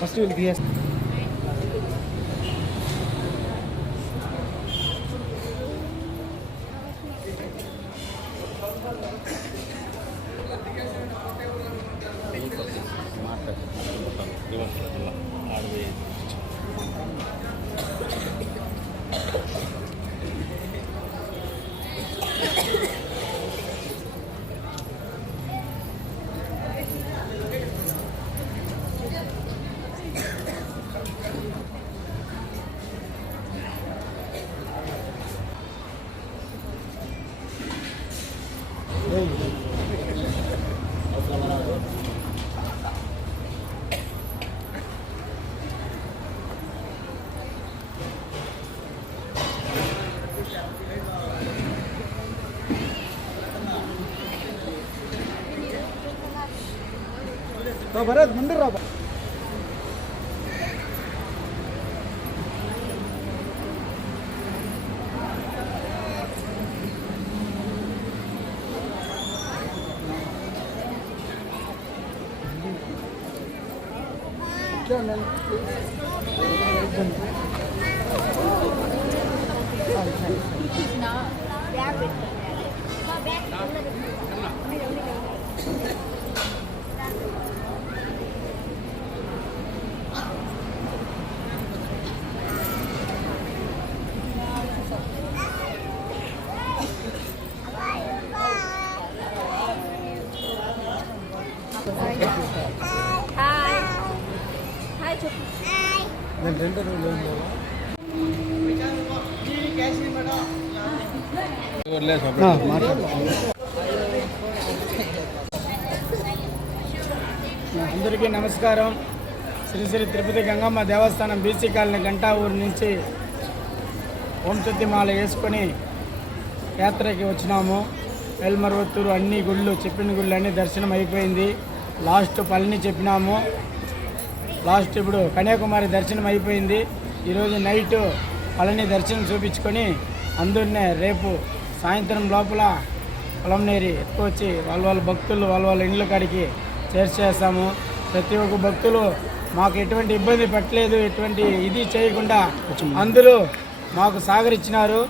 First వీళ్ళు తీయేస్తాం. భరత్ ముందు రా. అందరికీ నమస్కారం. శ్రీ శ్రీ తిరుపతి గంగమ్మ దేవస్థానం బీసీ కాలనీ గంటా ఊరు నుంచి ఓంశక్తి మాల వేసుకొని యాత్రకి వచ్చినాము. ఎల్మర్వత్తూరు అన్ని గుళ్ళు చెప్పిన గుళ్ళు అన్నీ దర్శనం అయిపోయింది. లాస్ట్ పళని చెప్పినాము. లాస్ట్ ఇప్పుడు కన్యాకుమారి దర్శనం అయిపోయింది. ఈరోజు నైట్ పళని దర్శనం చూపించుకొని అందరినే రేపు సాయంత్రం లోపల పొలంనేరి వచ్చి వాళ్ళ భక్తులు వాళ్ళ ఇండ్ల కాడికి చేర్చేస్తాము. ప్రతి ఒక్క భక్తులు మాకు ఎటువంటి ఇబ్బంది పెట్టలేదు, ఎటువంటి ఇది చేయకుండా అందరూ మాకు సహకరించినారు.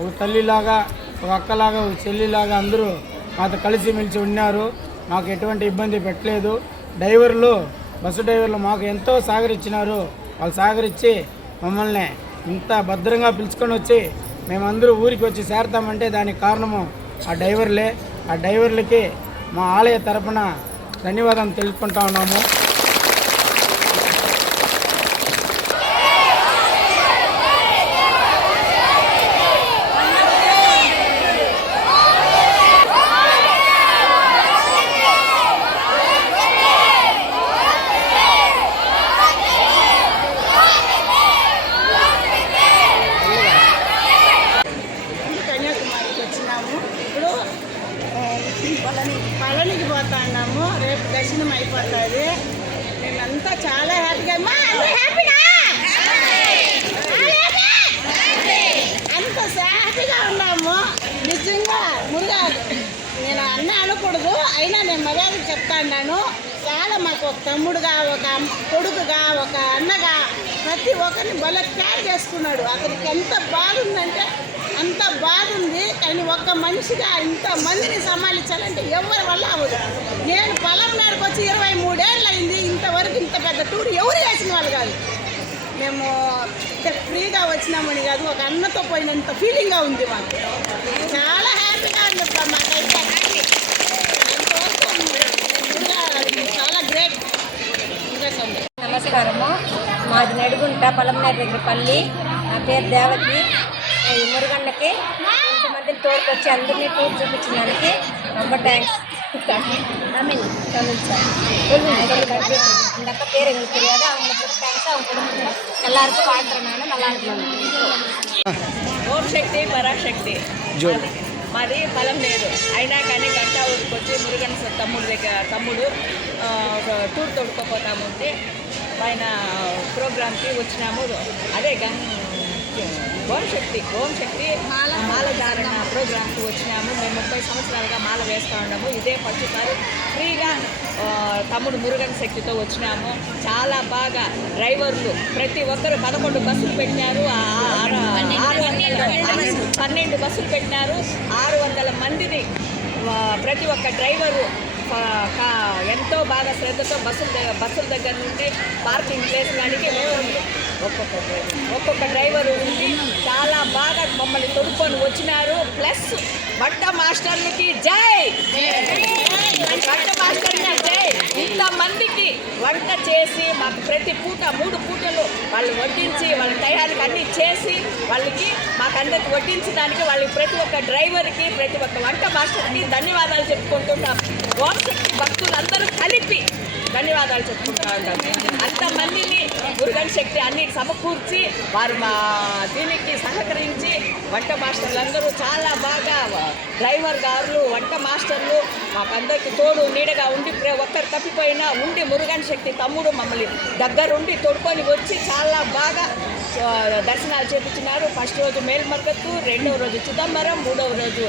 ఒక తల్లిలాగా, ఒక అక్కలాగా, ఒక చెల్లిలాగా అందరూ మాతో కలిసిమెలిసి ఉన్నారు. మాకు ఎటువంటి ఇబ్బంది పెట్టలేదు. డ్రైవర్లు, బస్సు డ్రైవర్లు మాకు ఎంతో సహకరించినారు. వాళ్ళు సహకరించి మమ్మల్ని ఇంత భద్రంగా పిలుచుకొని వచ్చి మేమందరూ ఊరికి వచ్చి చేరతామంటే దానికి కారణము ఆ డ్రైవర్లే. ఆ డ్రైవర్లకి మా ఆలయ తరపున ధన్యవాదాలు తెలుపుకుంటా ఉన్నాము. పళనికి పోతా ఉన్నాము. రేపు దర్శనం అయిపోతుంది. మేమంతా చాలా హ్యాపీగా అంత హ్యాపీగా ఉన్నాము. నిజంగా మురుగా నేను అన్న అనకూడదు, అయినా నేను మర్యాదకు చెప్తా ఉన్నాను. చాలా మాకు ఒక తమ్ముడుగా, ఒక కొడుకుగా, ఒక అన్నగా ప్రతి ఒక్కరిని భలే కేర్ చేసుకున్నాడు. అతనికి ఎంత బాధ ఉందంటే అంత బాధ ఉంది. కానీ ఒక్క మనిషిగా ఇంతమందిని సమాలించాలంటే ఎవరి వల్ల అవ్వదు. నేను పొలం మేరకు వచ్చి 23 ఏళ్ళు అయింది. ఇంతవరకు ఇంత పెద్ద టూర్ ఎవరు వేసిన వాళ్ళు కాదు. మేము ఫ్రీగా వచ్చినామని కాదు, ఒక అన్నతో పోయినంత ఫీలింగ్గా ఉంది మాకు. చాలా హ్యాపీగా ఉంది మాకైతే. చాలా గ్రేట్. నమస్కారము. మాది నడుగుంట పొలంనేరు దగ్గర పల్లి. నా పేరు దేవకి. ఈ మురుగన్నకి ఇంతమందిని తోడుకొచ్చి అందరినీ టూర్ చూపించిన దానికి ரொம்ப థ్యాంక్స్. தமிழ் சார் இந்த அக்கா பேர் எங்களுக்கு தெரியாது. அவங்களுக்கு தேங்க்ஸ். அவங்க குடும்பம் எல்லாருக்கும் வாழ்த்துறேன். நான் நல்லா இருக்கணும். ఓం శక్తి పరాశక్తి. మాది పొలంనేరు అయినా కానీ గంటా ఊరికి వచ్చి మురుగన్ తమ్ముడు టూర్ తోడుకోపోతాముంటే ఆయన ప్రోగ్రామ్కి వచ్చినాము. అదే ఓం శక్తి మాల ధారణ ప్రోగ్రామ్కి వచ్చినాము. మేము 30 సంవత్సరాలుగా మాల వేస్తూ ఉన్నాము. ఇదే ఫస్ట్సారి ఫ్రీగా తమ్ముడు మురుగన్ శక్తితో వచ్చినాము. చాలా బాగా డ్రైవర్లు ప్రతి ఒక్కరు 11 బస్సులు పెట్టినారు. 12 బస్సులు పెట్టినారు. 600 మందిని ప్రతి ఒక్క డ్రైవరు ఎంతో బాగా శ్రద్ధతో బస్సుల దగ్గర నుండి పార్కింగ్ ప్లేస్ కాడికి ఒక్కొక్క డ్రైవరు ఉండి చాలా బాగా మమ్మల్ని తొడుక్కొని వచ్చినారు. ప్లస్ వంట మాస్టర్లకి జై, వంట మాస్టర్కి జై. ఇంతమందికి వంట చేసి మాకు ప్రతి పూట 3 పూటలు వాళ్ళు వడ్డించి వాళ్ళ టయానికి అన్నీ చేసి వాళ్ళకి మాకందరికి వడ్డించడానికి వాళ్ళకి ప్రతి ఒక్క డ్రైవర్కి ప్రతి ఒక్క వంట మాస్టర్కి ధన్యవాదాలు చెప్పుకుంటున్నాం. ఓం శక్తి భక్తులందరూ కలిపి ధన్యవాదాలు చెప్పుకుంటూ ఉంటాం. అంతమందిని మురుగన్ శక్తి అన్నిటి సమకూర్చి వారు మా దీనికి సహకరించి వంట మాస్టర్లందరూ చాలా బాగా డ్రైవర్ గారు వంట మాస్టర్లు మాకందరికి తోడు నీడగా ఉండి ఒక్కరు తప్పిపోయినా ఉండి మురుగన్ శక్తి తమ్ముడు మమ్మల్ని దగ్గరుండి తోడుకొని వచ్చి చాలా బాగా దర్శనాలు చేపించినారు. ఫస్ట్ రోజు మేల్మర్గత్తు, 2వ రోజు చిదంబరం, 3వ రోజు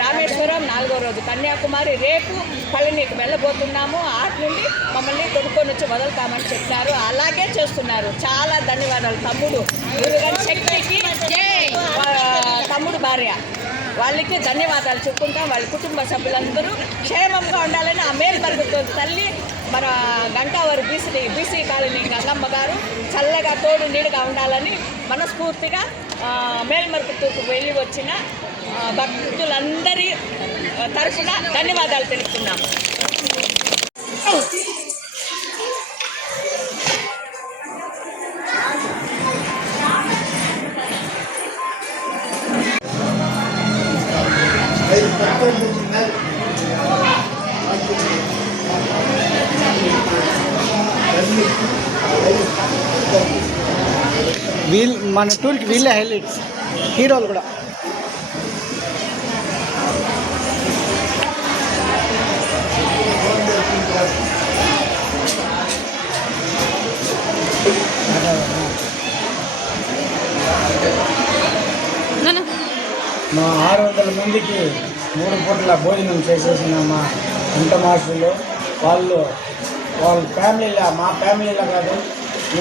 రామేశ్వరం, 4వ రోజు కన్యాకుమారి. రేపు పళనికి వెళ్ళబోతున్నాము. ఆటి నుండి మమ్మల్ని తొడుక్కొని వచ్చి వదులుతామని చెప్పినారు. అలాగే చేస్తున్నారు. చాలా ధన్యవాదాలు తమ్ముడు మురుగన్ శక్తికి, తమ్ముడు భార్య వాళ్ళకి ధన్యవాదాలు చెప్పుకుంటాం. వాళ్ళ కుటుంబ సభ్యులందరూ క్షేమంగా ఉండాలని ఆ మేల్మర్గత్తు తల్లి మన గంటావారి బీసీ కాలనీ గంగమ్మ గారు చల్లగా తోడు నీడుగా ఉండాలని మనస్ఫూర్తిగా మేల్మర్గత్తూకు వెళ్ళి వచ్చిన భక్తులందరి తరఫున ధన్యవాదాలు తెలుపుతున్నాము. మన టూర్కి వీళ్ళే హైలైట్స్, హీరోలు కూడా. మా 600 మందికి 3 పూటల భోజనం చేసేసిన మా వంట మాస్టర్లు వాళ్ళ ఫ్యామిలీలా, మా ఫ్యామిలీలా కాదు,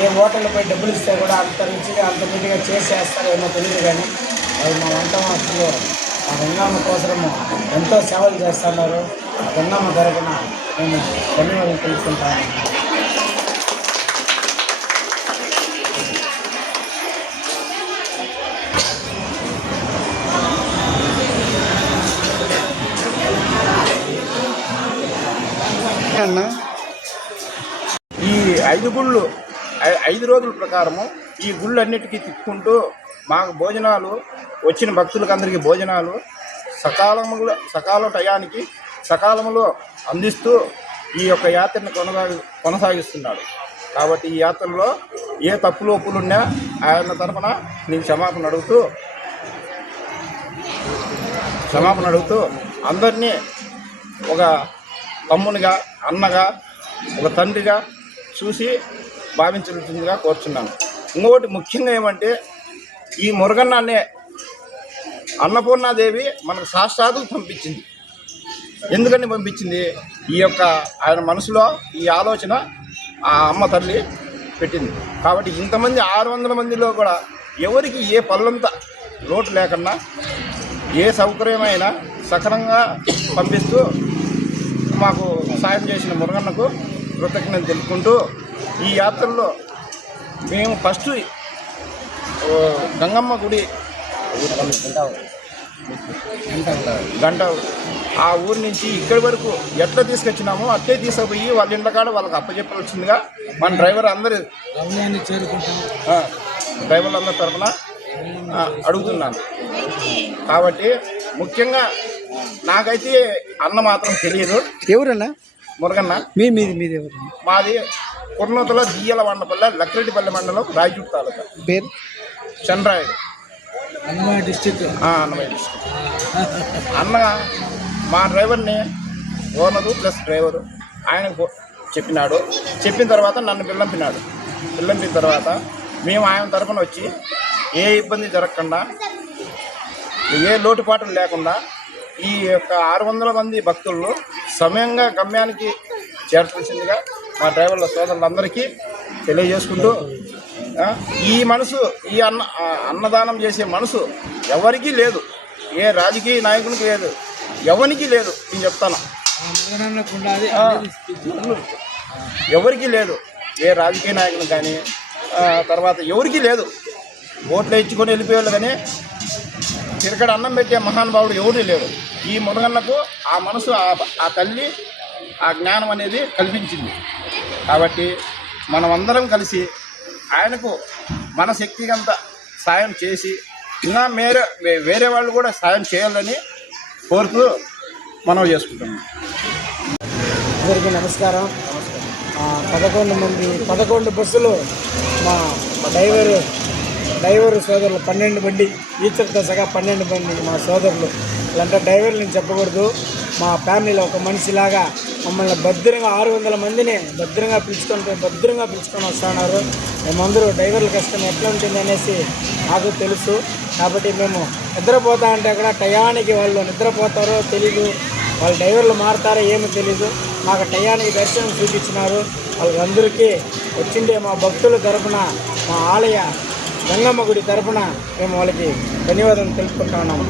ఏ హోటల్లో పోయి డబ్బులు ఇస్తే కూడా అంత రుచిగా అంత నీట్గా చేసేస్తారో ఏమో తెలియదు. కానీ అది మా వంట మాస్టర్లు ఆ గంగమ్మ కోసము ఎంతో సేవలు చేస్తున్నారు. ఆ గంగమ్మ తరపున నేను ధన్యవాదాలు తెలుసుకుంటాను. ఈ 5 గుళ్ళు 5 రోజుల ప్రకారము ఈ గుళ్ళు అన్నిటికీ తిప్పుకుంటూ మాకు భోజనాలు వచ్చిన భక్తులకు అందరికీ భోజనాలు సకాల టయానికి సకాలంలో అందిస్తూ ఈ యొక్క యాత్రను కొనసాగిస్తున్నాడు. కాబట్టి ఈ యాత్రలో ఏ తప్పులు ఒప్పులున్నా ఆయన తరఫున నేను క్షమాపణ అడుగుతూ అందరినీ ఒక తమ్మునిగా, అన్నగా, ఒక తండ్రిగా చూసి భావించాల్సిందిగా కోరుచున్నాను. ఇంకొకటి ముఖ్యంగా ఏమంటే, ఈ మురుగన్న అనే అన్నపూర్ణాదేవి మనకు సాక్షాత్తు పంపించింది. ఎందుకని పంపించింది? ఈ యొక్క ఆయన మనసులో ఈ ఆలోచన ఆ అమ్మ తల్లి పెట్టింది. కాబట్టి ఇంతమంది 600 మందిలో కూడా ఎవరికి ఏ పళ్ళంతా లోటు లేకుండా ఏ సౌకర్యమైనా సక్రమంగా పంపిస్తూ మాకు సాయం చేసిన మురుగన్నకు కృతజ్ఞతలు తెలుపుకుంటూ, ఈ యాత్రలో మేము ఫస్ట్ గంగమ్మ గుడి గంట ఆ ఊరి నుంచి ఇక్కడి వరకు ఎట్లా తీసుకొచ్చినామో అట్లే తీసుకుపోయి వాళ్ళ ఇంట్లో కాడ వాళ్ళకి అప్పచెప్పాల్సిందిగా మన డ్రైవర్లందరి తరఫున అడుగుతున్నాను. కాబట్టి ముఖ్యంగా నాకైతే అన్న మాత్రం తెలియదు. ఎవరన్నా? మురుగన్న. మీది ఎవరు? మాది కుర్నూతల దియ్యల వండపల్లె, లక్రెడ్డిపల్లి మండలం, రాయచూడు తాలూకా. పేరు? చంద్రాయుడు, అన్నమయ్య డిస్టిక్. అన్న మా డ్రైవర్ని ఓనరు ప్లస్ డ్రైవరు ఆయనకు చెప్పిన తర్వాత నన్ను పిల్లంపిన తర్వాత మేము ఆయన తరఫున వచ్చి ఏ ఇబ్బంది జరగకుండా ఏ లోటుపాట్లు లేకుండా ఈ యొక్క 600 మంది భక్తులను సమయంగా గమ్యానికి చేర్చాల్సిందిగా మా డ్రైవర్ల సోదరులందరికీ తెలియజేసుకుంటూ ఈ మనసు ఈ అన్నదానం చేసే మనసు ఎవరికీ లేదు, ఏ రాజకీయ నాయకునికి లేదు, ఎవరికి లేదు. నేను చెప్తాను, ఎవరికి లేదు, ఏ రాజకీయ నాయకులు కానీ తర్వాత ఎవరికి లేదు. ఓట్లు ఇచ్చుకొని వెళ్ళిపోయేవాళ్ళు కానీ తిరగడ అన్నం పెట్టే మహానుభావుడు ఎవరు లేడు. ఈ మురుగన్నకు ఆ మనసు ఆ తల్లి ఆ జ్ఞానం అనేది కల్పించింది. కాబట్టి మనమందరం కలిసి ఆయనకు మన శక్తిగంత సాయం చేసి ఇంకా వేరే వాళ్ళు కూడా సాయం చేయాలని కోరుతూ మనం చేసుకుంటున్నాం. అందరికీ నమస్కారం. 11 బస్సులు మా డ్రైవరు సోదరులు 12 బండి, ఈచర్తో సగా 12 మంది మా సోదరులు. ఇలాంటి డ్రైవర్లు నేను చెప్పకూడదు. మా ఫ్యామిలీలో ఒక మనిషిలాగా మమ్మల్ని భద్రంగా 600 మందిని భద్రంగా పిలుచుకొని వస్తున్నారు. మేమందరూ డ్రైవర్ల కష్టం ఎట్లా ఉంటుంది అనేసి నాకు తెలుసు. కాబట్టి మేము నిద్రపోతా అంటే అక్కడ టయానికి వాళ్ళు నిద్రపోతారో తెలీదు, వాళ్ళ డ్రైవర్లు మారుతారో ఏమో తెలీదు. మాకు టయానికి దర్శనం చూపించినారు. వాళ్ళందరికీ వచ్చిండే మా భక్తుల తరఫున, మా ఆలయ గంగమ్మ గుడి తరఫున మేము వాళ్ళకి ధన్యవాదాలు తెలుపుకుంటా ఉన్నాము.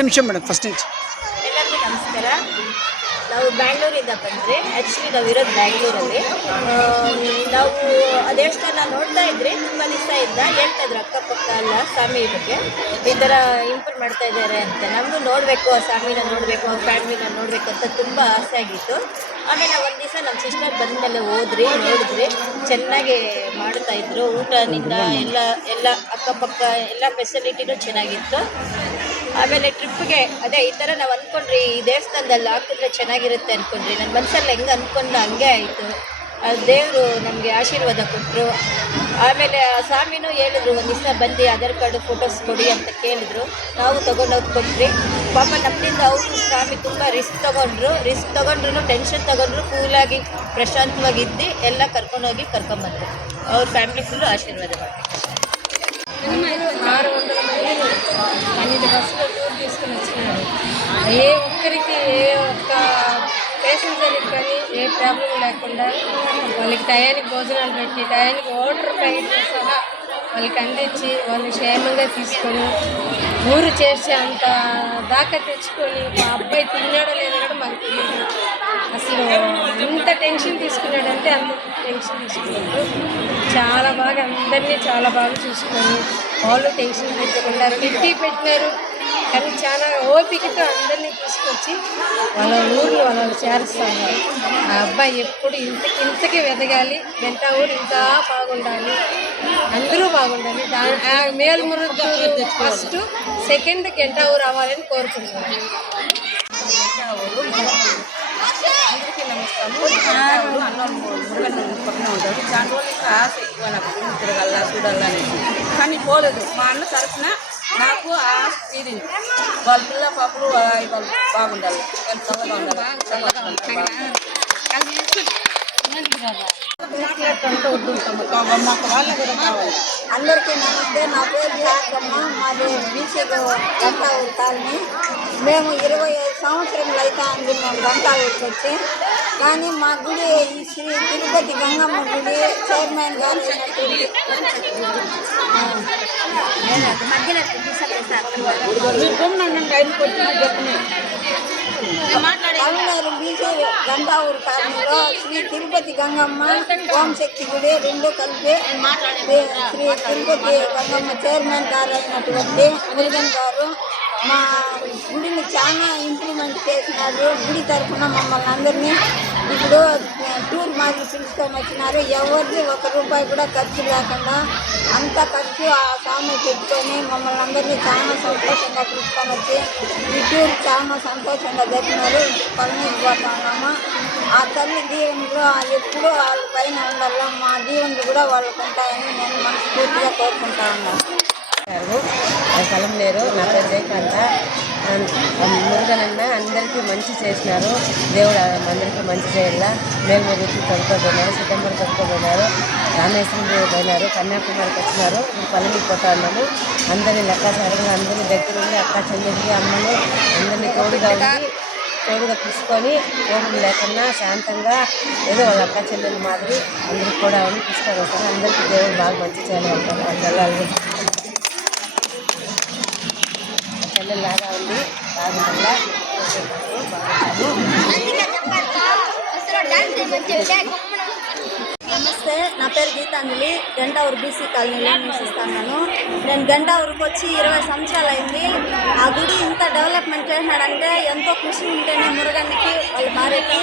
ನಿಮಿಷ ಮೇಡಮ್ ಫಸ್ಟ್ ಇಂಚ್ ಎಲ್ಲರಿಗೂ ನಮಸ್ಕಾರ. ನಾವು ಬ್ಯಾಂಗ್ಳೂರಿಂದ ಬಂದರೆ, ಆ್ಯಕ್ಚುಲಿ ನಾವಿರೋದು ಬ್ಯಾಂಗ್ಳೂರಲ್ಲಿ. ನಾವು ಆ ದೇವಸ್ಥಾನ ನೋಡ್ತಾ ಇದ್ರಿ, ತುಂಬ ದಿವಸ ಹೇಳ್ತಾ ಇದ್ರು ಅಕ್ಕಪಕ್ಕ ಎಲ್ಲ ಸ್ವಾಮಿ ಬಗ್ಗೆ ಈ ಥರ ಇಂಪ್ರೂವ್ ಮಾಡ್ತಾ ಇದ್ದಾರೆ ಅಂತ. ನಮಗೂ ನೋಡಬೇಕು, ಆ ಸ್ವಾಮಿನ ನೋಡಬೇಕು, ಅವ್ರ ಫ್ಯಾಮಿಲಿನ ನೋಡಬೇಕು ಅಂತ ತುಂಬ ಆಸೆ ಆಗಿತ್ತು. ಆಮೇಲೆ ಒಂದು ದಿವಸ ನಮ್ಮ ಸಿಸ್ಟರ್ ಬಂದಮೇಲೆ ನೋಡಿದ್ರಿ, ಚೆನ್ನಾಗಿ ಮಾಡ್ತಾಯಿದ್ರು. ಊಟದಿಂದ ಎಲ್ಲ ಅಕ್ಕಪಕ್ಕ ಎಲ್ಲ ಫೆಸಿಲಿಟಿನೂ ಚೆನ್ನಾಗಿತ್ತು. ಆಮೇಲೆ ಟ್ರಿಪ್ಗೆ ಅದೇ ಈ ಥರ ನಾವು ಅಂದ್ಕೊಂಡ್ರಿ, ಈ ದೇವಸ್ಥಾನದಲ್ಲಿ ಹಾಕಿದ್ರೆ ಚೆನ್ನಾಗಿರುತ್ತೆ ಅಂದ್ಕೊಂಡ್ರಿ. ನನ್ನ ಮನಸ್ಸಲ್ಲಿ ಹೆಂಗೆ ಅಂದ್ಕೊಂಡು ಹಂಗೆ ಆಯಿತು. ದೇವರು ನಮಗೆ ಆಶೀರ್ವಾದ ಕೊಟ್ಟರು. ಆಮೇಲೆ ಆ ಸ್ವಾಮಿನೂ ಹೇಳಿದ್ರು, ಒಂದು ದಿವಸ ಬಂದು ಆಧಾರ್ ಕಾರ್ಡು ಫೋಟೋಸ್ ಕೊಡಿ ಅಂತ ಕೇಳಿದ್ರು. ನಾವು ತೊಗೊಂಡೋಗಿ ಕೊಟ್ರಿ. ಪಾಪ ನಮ್ಮಿಂದ ಅವರು ಸ್ವಾಮಿ ತುಂಬ ರಿಸ್ಕ್ ತೊಗೊಂಡ್ರು, ಟೆನ್ಷನ್ ತೊಗೊಂಡ್ರು, ಕೂಲಾಗಿ ಪ್ರಶಾಂತವಾಗಿದ್ದು ಎಲ್ಲ ಕರ್ಕೊಂಬಂದರು. ಅವ್ರ ಫ್ಯಾಮಿಲಿ ಫುಲ್ಲು ಆಶೀರ್ವಾದ ಮಾಡ್ತಾರೆ. 12 బస్సులో టూర్ తీసుకుని వచ్చినారు. ఏ ఒక్కరికి, ఏ ఒక్క ప్యాసింజర్కి కానీ ఏ ప్రాబ్లం లేకుండా వాళ్ళకి టయానికి భోజనాలు పెట్టి, టయానికి వాటర్ ప్యాకెట్తో సహా వాళ్ళకి అందించి, వాళ్ళని క్షేమంగా తీసుకొని ఊరు చేర్చే అంత దాకా తెచ్చుకొని, మా అబ్బాయి తిన్నాడో లేదో కూడా మాకు తెలియదు. అసలు ఎంత టెన్షన్ తీసుకున్నాడంటే అంత టెన్షన్ తీసుకున్నాడు. చాలా బాగా అందరినీ చాలా బాగా చూసుకొని, వాళ్ళు టెన్షన్ పెట్టకుండా పెట్టినారు. కానీ చాలా ఓపికతో అందరినీ తీసుకొచ్చి వాళ్ళ ఊర్లో వాళ్ళు చేరుస్తాను. ఆ అబ్బాయి ఎప్పుడు ఇంతకి ఎదగాలి, వెంట ఊరు ఇంకా బాగుండాలి, అందరూ బాగుండాలి. మేల్మురుద్దూరు ఫస్ట్, సెకండ్ గంట ఊరు అవ్వాలని కోరుకుంటున్నాను. అందరికీ నమస్కారం. మురుగన్న పక్కన ఉంటాడు. చాలా రోజులు ఆశ ఎక్కువ నాకు తిరగల్లా చూడాలా అనేసి, కానీ పోలేదు. మా అన్న తరఫున నాకు ఆశ తీరింది. వాళ్ళ పిల్ల పాపలు వాళ్ళు బాగుండాలి, చల్లగా ఉండాలి. మాకు వాళ్ళ కూడా కావాలి. అందరికీ నమస్తే. నా పేరు జాకమ్మ. మాది బీసీ గంటావూరు కాలనీ. మేము 25 సంవత్సరములు అయితే అంది మేము గంటావూరుకి వచ్చి. కానీ మా గుడి ఈ శ్రీ తిరుపతి గంగమ్మ గుడి చైర్మన్ గారు తమిళనాడు బీసీ గంటావూరు కాలనీలో శ్రీ తిరుపతి గంగమ్మ ఓంశక్తి గుడి రెండు కలిపి శ్రీ తిరుపతి గంగమ్మ చైర్మన్ గారు అయినటువంటి మురుగన్ గారు మా గుడిని చాలా ఇంప్రూవ్మెంట్ చేసినారు. గుడి తరఫున మమ్మల్ని అందరినీ ఇప్పుడు టూర్ మాకు పిలుచుకొని వచ్చినారు. ఎవరిది ₹1 కూడా ఖర్చు లేకుండా అంత ఖర్చు ఆ స్వామి పెట్టుకొని మమ్మల్ని అందరినీ చాలా సంతోషంగా పిలుచుకొని వచ్చి ఈ టూర్ చాలా సంతోషంగా జరిపినారు. పళని పోతా ఉన్నాము. ఆ తల్లి దీవెనలు ఎప్పుడూ వాళ్ళ పైన ఉండాలి. మా దీవెనలు కూడా వాళ్ళకు ఉంటాయని నేను మనస్ఫూర్తిగా కోరుకుంటా ఉన్నాను. కలంలేరు. నా పేరు జయకాంత. మురుగనన్న అందరికీ మంచి చేసినారు. దేవుడు అందరికీ మంచి చేయాల. మేల్మూరికి చదువుకోబోయినారు, సితంబర్ చదువుకోబోయినారు, రామేశ్వరం పోయినారు, కన్యాకుమారికి వచ్చినారు. పల్లెకి పోతా ఉన్నాము. అందరినీ లెక్కాచారంగా అందరినీ దగ్గర ఉండి అక్క చెల్లెళ్ళి అమ్మని అందరినీ తోడుగా తీసుకొని కోపం లేకుండా శాంతంగా ఏదో వాళ్ళ అక్క చెల్లెలు మాదిరి అందరికి కూడా తీసుకొని వస్తాను. అందరికీ దేవుడు బాగా మంచి చేయాలంటారు. అందరూ చెల్లెలాగా ఉంది బాగుంటుందా. నమస్తే, నా పేరు గీతాంజలి. గంటావూరు బీసీ కాలనీలో నివసిస్తున్నాను. నేను గంటావూరుకు వచ్చి 20 సంవత్సరాలు అయింది. ఆ గుడి ఇంత డెవలప్మెంట్ చేసినాడంటే ఎంతో కృషి ఉంటేనే మురుగన్నికి వాళ్ళ భార్యకి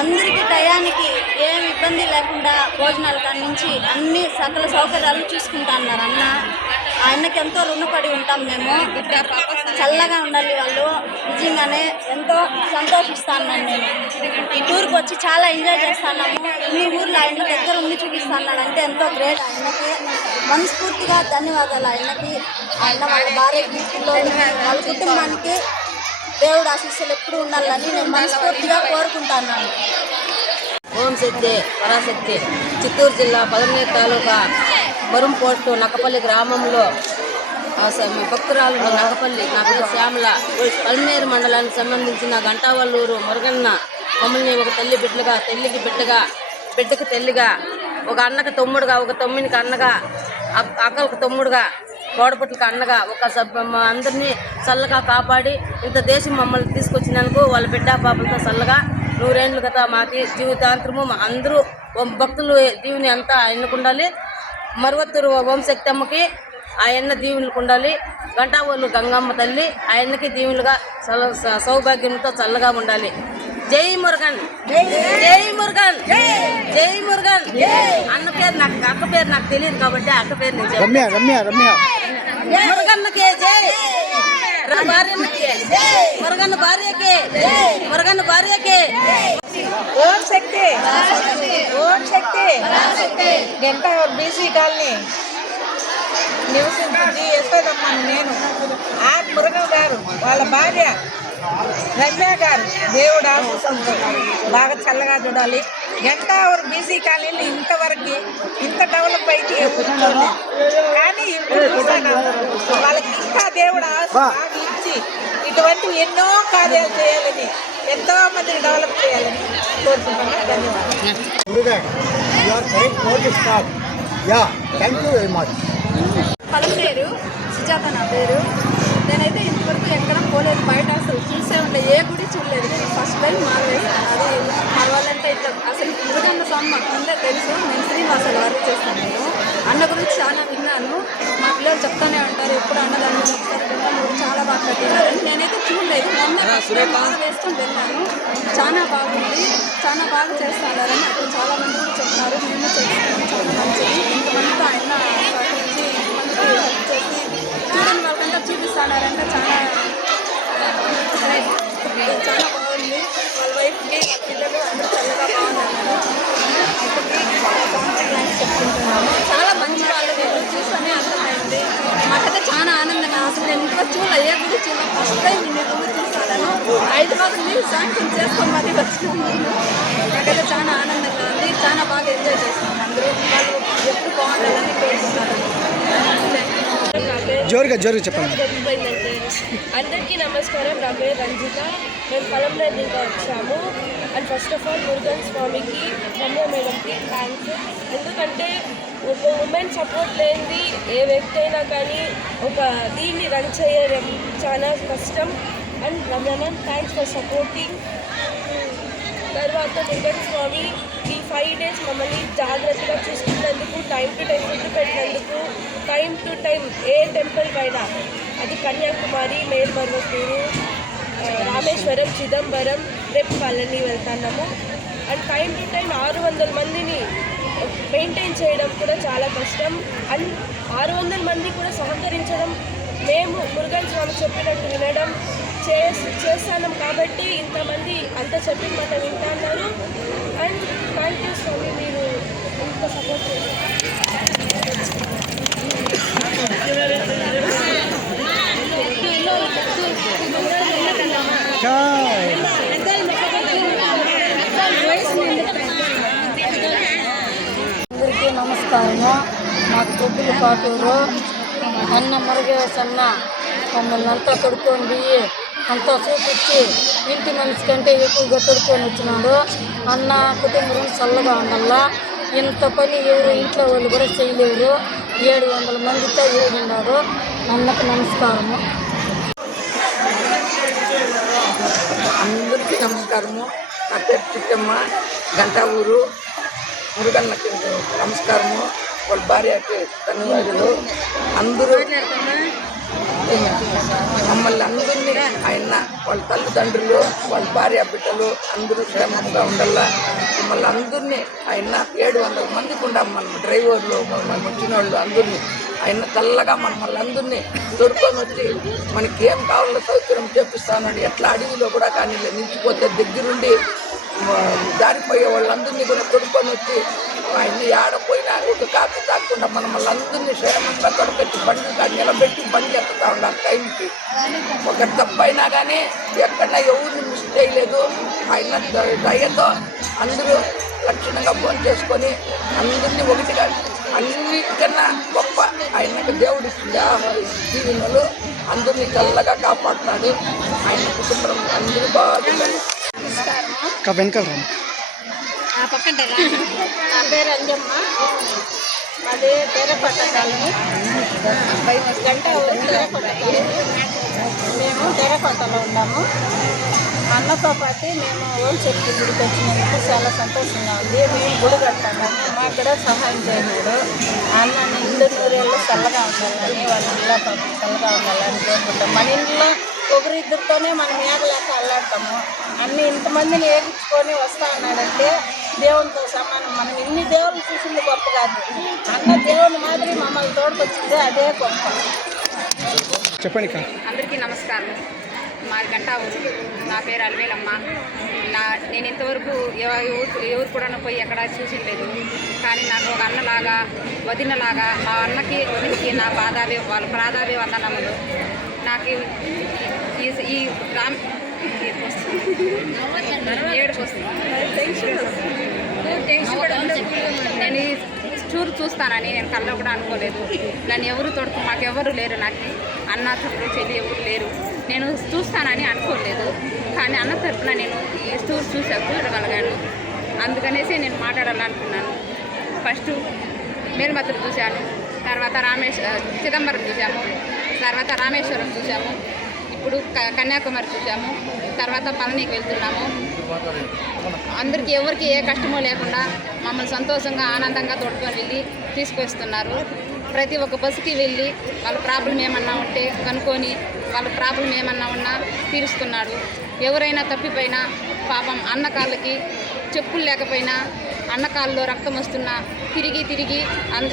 అందరికీ టయానికి ఏమి ఇబ్బంది లేకుండా భోజనాల కాడి నుంచి అన్ని సకల సౌకర్యాలు చూసుకుంటా అన్నారు అన్న. ఆయనకి ఎంతో రుణపడి ఉంటాం మేము. చల్లగా ఉండాలి వాళ్ళు. నిజంగానే ఎంతో సంతోషిస్తాను నేను. ఈ టూర్కి వచ్చి చాలా ఎంజాయ్ చేస్తున్నాము. మీ ఊర్లో ఆయన దగ్గర ఉండి చూపిస్తున్నాడు అంటే ఎంతో గ్రేట్. ఆయనకి మనస్ఫూర్తిగా ధన్యవాదాలు. ఆయన వాళ్ళ భార్యకి, పిల్లలకి, వాళ్ళ కుటుంబానికి దేవుడు ఆశీస్సులు ఎప్పుడు ఉండాలని నేను మనస్ఫూర్తిగా కోరుకుంటున్నాను. ఓం శక్తి పరాశక్తి చిత్తూరు జిల్లా పదమనేరు తాలూకా బరుం పోస్టు నక్కపల్లి గ్రామంలో భక్తురాలు నక్కపల్లి. నా పేరు శ్యామల. పల్మనేరు మండలానికి సంబంధించిన గంటావల్లూరు మురుగన్న మమ్మల్ని ఒక తల్లి బిడ్డగా, తల్లికి బిడ్డగా, బిడ్డకి తల్లిగా, ఒక అన్నకి తమ్ముడుగా, ఒక తమ్మునికి అన్నగా, అక్కలకు తమ్ముడుగా, తోడపట్లకు అన్నగా అందరినీ చల్లగా కాపాడి ఇంత దేశం మమ్మల్ని తీసుకొచ్చినందుకు వాళ్ళ బిడ్డ పాపలతో చల్లగా 100 ఏళ్ళు కదా మాకి జీవితాంతరము అందరూ భక్తులు దీవుని అంతా ఎన్నుకుండాలి. మరువత్తూరు ఓంశక్తి అమ్మకి ఆయన్న దీవులకు ఉండాలి. గంటావూరు గంగమ్మ తల్లి ఆయనకి దీవులుగా సౌభాగ్యంతో చల్లగా ఉండాలి. జై మురుగన్, జై మురుగన్, జై మురుగన్. అన్న పేరు నాకు, అక్క పేరు నాకు తెలియదు కాబట్టి అక్క పేరు నేను మురుగన్నకే జై, మురుగన్న భార్యకే, మురుగన్న భార్యకే. ఓం శక్తి, ఓం శక్తి. గంటావూరు బీసీ కాలనీ నివసించింది యశోదమ్మని నేను. ఆ మురుగన్ గారు వాళ్ళ భార్య రమ్య గారు దేవుడు ఆశీస్సులతో బాగా చల్లగా చూడాలి. గంటావూరు బీసీ కాలనీలో ఇంతవరకు ఇంత డెవలప్ అయితే కానీ ఇప్పుడు చూసాను వాళ్ళకి ఇంకా దేవుడు బాగా ఇచ్చి ఇటువంటి ఎన్నో కార్యాలు చేయాలని, ఎంతో మందిని డెవలప్ చేయాలని కోరుకుంటున్నాను. ధన్యవాదాలు. పలమనేరు సుజాత నా పేరు. నేనైతే ఇంతవరకు ఎక్కడ పోలేదు, బయట అసలు చూసే ఉండే ఏ గుడి చూడలేదు. నేను ఫస్ట్ టైం మారవేస్తాను. అది మరవాలంటే ఇట్లా అసలు మురుగన్న స్వామి మాకు ముందే తెలుసు. నేను శ్రీనివాసాలు వర్క్ చేస్తాను. నేను అన్న గురించి చాలా విన్నాను. మా పిల్లలు చెప్తానే ఉంటారు ఎప్పుడు అన్నదాన్ని ఒకసారి చాలా బాగా కట్టినారని. నేనైతే చూడలేదు. మొన్న బాగా వేసుకొని వెళ్ళాను. చాలా బాగుంది, చాలా బాగా చేస్తారని అక్కడ చాలా మంది కూడా చెప్తారు. మేము చేస్తాము, చాలా మంచిది. ఇంతమందితో ఆయన సహకరించి ఇంతమందికి హెల్ప్ చేసి చూడని వాళ్ళకంతా చూపిస్తాడారంటే చాలా చాలా బాగుంది. వాళ్ళ వైఫ్కి, పిల్లలు అందరూ చల్లగా బాగున్నారు. చెప్పుకుంటున్నాను. చాలా మంచి వాళ్ళు నేను చూస్తూనే అర్థమైంది. మాకైతే చాలా ఆనందంగా. అసలు నేను ఇంట్లో చూడలే, ఏ గుడి చూడ ఫస్ట్ టైం నేను గుడి చూస్తాను. 5 రోజులు శాంక్షన్ చేసుకొని మరీ వచ్చినాను. నాకైతే చాలా ఆనందంగా ఉంది. చాలా బాగా ఎంజాయ్ చేస్తున్నాం. అందరూ వాళ్ళు ఎప్పుడు బాగుండాలని కోరుకుంటున్నాను. జోరుగా చెప్పండి. అందరికీ నమస్కారం. నా పేరు రంజిత. మేము పలంనేరు నుంచి వచ్చాము. And first of all Murugan స్వామికి, రమ్య మేడంకి థ్యాంక్స్. ఎందుకంటే ఒక ఉమెన్ సపోర్ట్ లేనిది ఏ వ్యక్తి అయినా కానీ ఒక దీన్ని రన్ చేయడం చాలా కష్టం. And Ramya ma'am thanks for supporting. తర్వాత మురుగన్ స్వామి ఈ 5 days మమ్మల్ని జాగ్రత్తగా చూసుకున్నందుకు, టైం టు టైం ఫుడ్ పెట్టినందుకు, టైం టు టైం ఏ టెంపుల్కి అయినా, అది కన్యాకుమారి, మేల్మరువత్తూరు, రామేశ్వరం, చిదంబరం, రేపు పళని వెళ్తున్నాము. అండ్ టైం టు టైం 600 మందిని మెయింటైన్ చేయడం కూడా చాలా కష్టం. అండ్ 600 మంది కూడా సహకరించడం, మేము మురుగన్ స్వామి చెప్పినట్టు వినడం చేస్తాం కాబట్టి ఇంతమంది అంత చెప్పిన మాట వింటున్నారు. అండ్ థ్యాంక్ యూ స్వామి, మీరు ఇంత సపోర్ట్ చేస్తారు. అందరికీ నమస్కారము. మాకు కొద్దులు పాటూరు అన్న మురుగేశన్న మమ్మల్ని అంతా తొడుక్కొని పోయి అంతా చూపించి ఇంటి మనిషి కంటే ఎక్కువగా తొడుక్కొని వచ్చినాడు. అన్న కుటుంబం చల్లగా ఉండాలా. ఇంత పని ఎవరు ఇంట్లో వాళ్ళు కూడా చేయలేరు. 700 మందితో ఏడున్నాడు. అన్నకు నమస్కారము. అందరికీ నమస్కారము. నా పేరు చిట్టమ్మ, గంటా ఊరు. మురుగన్నకి నమస్కారము. వాళ్ళ భార్యకి ధన్యవాదాలు. అందరూ మమ్మల్ని అందరినీ ఆయన వాళ్ళ తల్లిదండ్రులు, వాళ్ళ భార్య బిడ్డలు అందరూ క్షేమంగా ఉండాలా. మమ్మల్ని అందరినీ ఆయన 700 మందికి ఉండాం. మన డ్రైవర్లు, మనం వచ్చిన వాళ్ళు అందరినీ ఆయన చల్లగా మమ్మల్ని అందరినీ తొడుకొని వచ్చి మనకి ఏం కావాలో సౌకర్యం చేపిస్తానని ఎట్లా అడవిలో కూడా కానీ నిలిచిపోతే దగ్గరుండి జారిపోయే వాళ్ళందరినీ కూడా తొడుకొని వచ్చి ఆయన్ని ఆడపోయినా ఒక కాపీ తాకుండా మమ్మల్ని అందరినీ క్షేమంగా తొడపెట్టి బండి నిలబెట్టి బండి ఎత్తుతా ఉన్నారు టైంకి. ఒక తప్పైనా కానీ ఎక్కడన్నా ఎవరిని మిస్ చేయలేదు. ఆయన దయతో అందరూ లక్షణంగా ఫోన్ చేసుకొని అందరినీ ఒకటిగా అన్నిటికన్నా గొప్ప ఆయనకు దేవుడు ఇచ్చింది దీవెనలు. అందరినీ చల్లగా కాపాడుతాడు. ఆయన కుటుంబం అందరూ బాగుంటారు. నా పేరు అంజమ్మ. అదే తెరపట్ట కాలనీ, గంట తెరపట్ట కాలనీ. మేము తెరపట్టలో ఉన్నాము. అన్నతో పాటు మేము ఓం శక్తి గుడికి వచ్చినందుకు చాలా సంతోషంగా ఉంది. మేము గుడి కట్టాము, మాకు కూడా సహాయం చేయలేదు. అన్న నిండు నూరేళ్ళు చల్లగా ఉండాలని, వాళ్ళ ఇళ్ళ చల్లగా ఉండాలని కోరుకుంటాం. మన ఇంట్లో ఒకరిద్దరితోనే మనం ఏగలేక అల్లాడతాము. అన్ని ఇంతమందిని ఏగించుకొని వస్తా ఉన్నాడంటే దేవునితో సమానం. మనం ఇన్ని దేవుళ్ళు చూసింది గొప్ప కాదు. అన్న దేవుని మాదిరి మమ్మల్ని తోడుకొచ్చింది, అదే గొప్ప. చెప్పండి. అందరికీ నమస్కారం. మా గంటా ఊరు. నా పేరు అల్వేలమ్మ. నేను ఇంతవరకు ఎవరు కూడా పోయి ఎక్కడ చూసిలేదు. కానీ నాకు ఒక అన్నలాగా, వదినలాగా, మా అన్నకి వదినకి నా వాళ్ళ పాదాభి వందనములు. నాకు ఈ ఏడుపు వస్తుంది. నేను ఈ టూర్ చూస్తానని నేను కళ్ళలో కూడా అనుకోలేదు. నన్ను ఎవరు మాకెవరు లేరు. నాకు అన్న తమ్ముడు చెల్లి ఎవరు లేరు. నేను చూస్తానని అనుకోలేదు. కానీ అన్న తరపున నేను ఈ టూర్ చూడగలిగాను. అందుకనేసి నేను మాట్లాడాలనుకున్నాను. ఫస్ట్ మేల్మతులు చూశాను, తర్వాత చిదంబరం చూసాము, తర్వాత రామేశ్వరం చూసాము, ఇప్పుడు కన్యాకుమారి చూసాము, తర్వాత పళనికి వెళ్తున్నాము. అందరికీ ఎవరికి ఏ కష్టమో లేకుండా మమ్మల్ని సంతోషంగా ఆనందంగా తోడుకొని వెళ్ళి తీసుకొస్తున్నారు. ప్రతి ఒక్క బస్సుకి వెళ్ళి వాళ్ళ ప్రాబ్లం ఏమన్నా ఉంటే కనుక్కొని వాళ్ళ ప్రాబ్లం ఏమన్నా ఉన్నా తీరుస్తున్నాడు. ఎవరైనా తప్పిపోయినా పాపం అన్నకాళ్ళకి చెప్పులు లేకపోయినా అన్నకాళ్ళలో రక్తం వస్తున్నా తిరిగి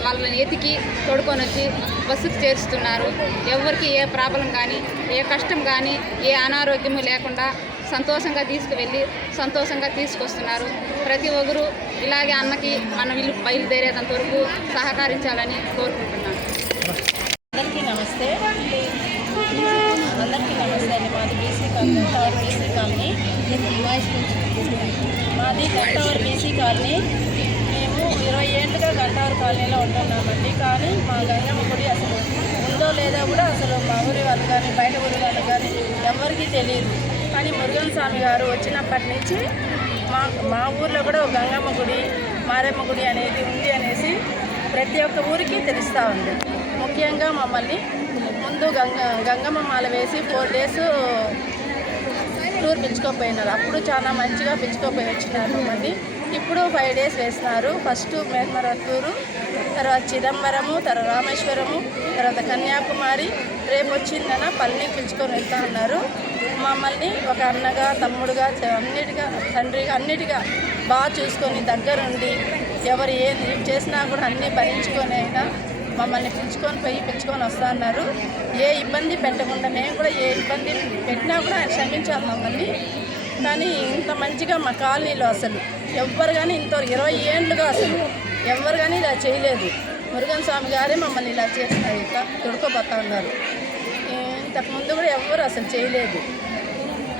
వాళ్ళని ఎతికి తోడుకొని వచ్చి బస్సుకు చేరుస్తున్నారు. ఎవరికి ఏ ప్రాబ్లం కానీ ఏ కష్టం కానీ ఏ అనారోగ్యము లేకుండా సంతోషంగా తీసుకువెళ్ళి సంతోషంగా తీసుకొస్తున్నారు. ప్రతి ఒక్కరు ఇలాగే అన్నకి మన వీళ్ళు బయలుదేరేంత వరకు సహకరించాలని కోరుకుంటున్నాను. అందరికీ నమస్తే అండి. మాది బీసీ కాలనీ, గంటవర్ బీసీ కాలనీ. మాది గంటవర్ బీసీ కాలనీ. మేము 20 ఏళ్ళుగా గంటవర్ కాలనీలో ఉంటున్నామండి. కానీ మా గంగమ్మ గుడి అసలు ఉందో లేదో కూడా అసలు మా ఊరి వాళ్ళు కానీ బయట ఊరి వాళ్ళు కానీ ఎవరికీ తెలియదు. కానీ మురుగన్ స్వామి గారు వచ్చినప్పటి నుంచి మా ఊర్లో కూడా ఒక గంగమ్మ గుడి, మారమ్మ గుడి అనేది ఉంది అనేసి ప్రతి ఒక్క ఊరికి తెలుస్తూ ఉంది. ముఖ్యంగా మమ్మల్ని ముందు గంగమ్మ మాల వేసి 4 days టూర్ పిలుచుకోపోయినారు. అప్పుడు చాలా మంచిగా పిలుచుకోపోయి వచ్చినారు మమ్మల్ని. ఇప్పుడు 5 days వేసినారు. ఫస్ట్ మేల్మరత్తూరు, తర్వాత చిదంబరము, తర్వాత రామేశ్వరము, తర్వాత కన్యాకుమారి, రేపు వచ్చిందన పల్లిని పిలుచుకొని వెళ్తా ఉన్నారు. మమ్మల్ని ఒక అన్నగా తమ్ముడుగా అన్నిటిగా తండ్రిగా అన్నిటిగా బాగా చూసుకొని దగ్గరుండి ఎవరు ఏది చేసినా కూడా అన్నీ భరించుకొని అయినా మమ్మల్ని పిలుచుకొని వస్తా అన్నారు. ఏ ఇబ్బంది పెట్టకుండా మేము కూడా ఏ ఇబ్బంది పెట్టినా కూడా ఆయన క్షమించాలి మమ్మల్ని. కానీ ఇంత మంచిగా మా కాలనీలో అసలు ఎవ్వరు కానీ ఇంత 20 ఏళ్ళుగా అసలు ఎవ్వరు కానీ ఇలా చేయలేదు. మురుగన్ స్వామి గారే మమ్మల్ని ఇలా చేసినారు, ఇట్లా తొడుకోబోతా ఉన్నారు. ఇంతకుముందు కూడా ఎవ్వరు అసలు చేయలేదు.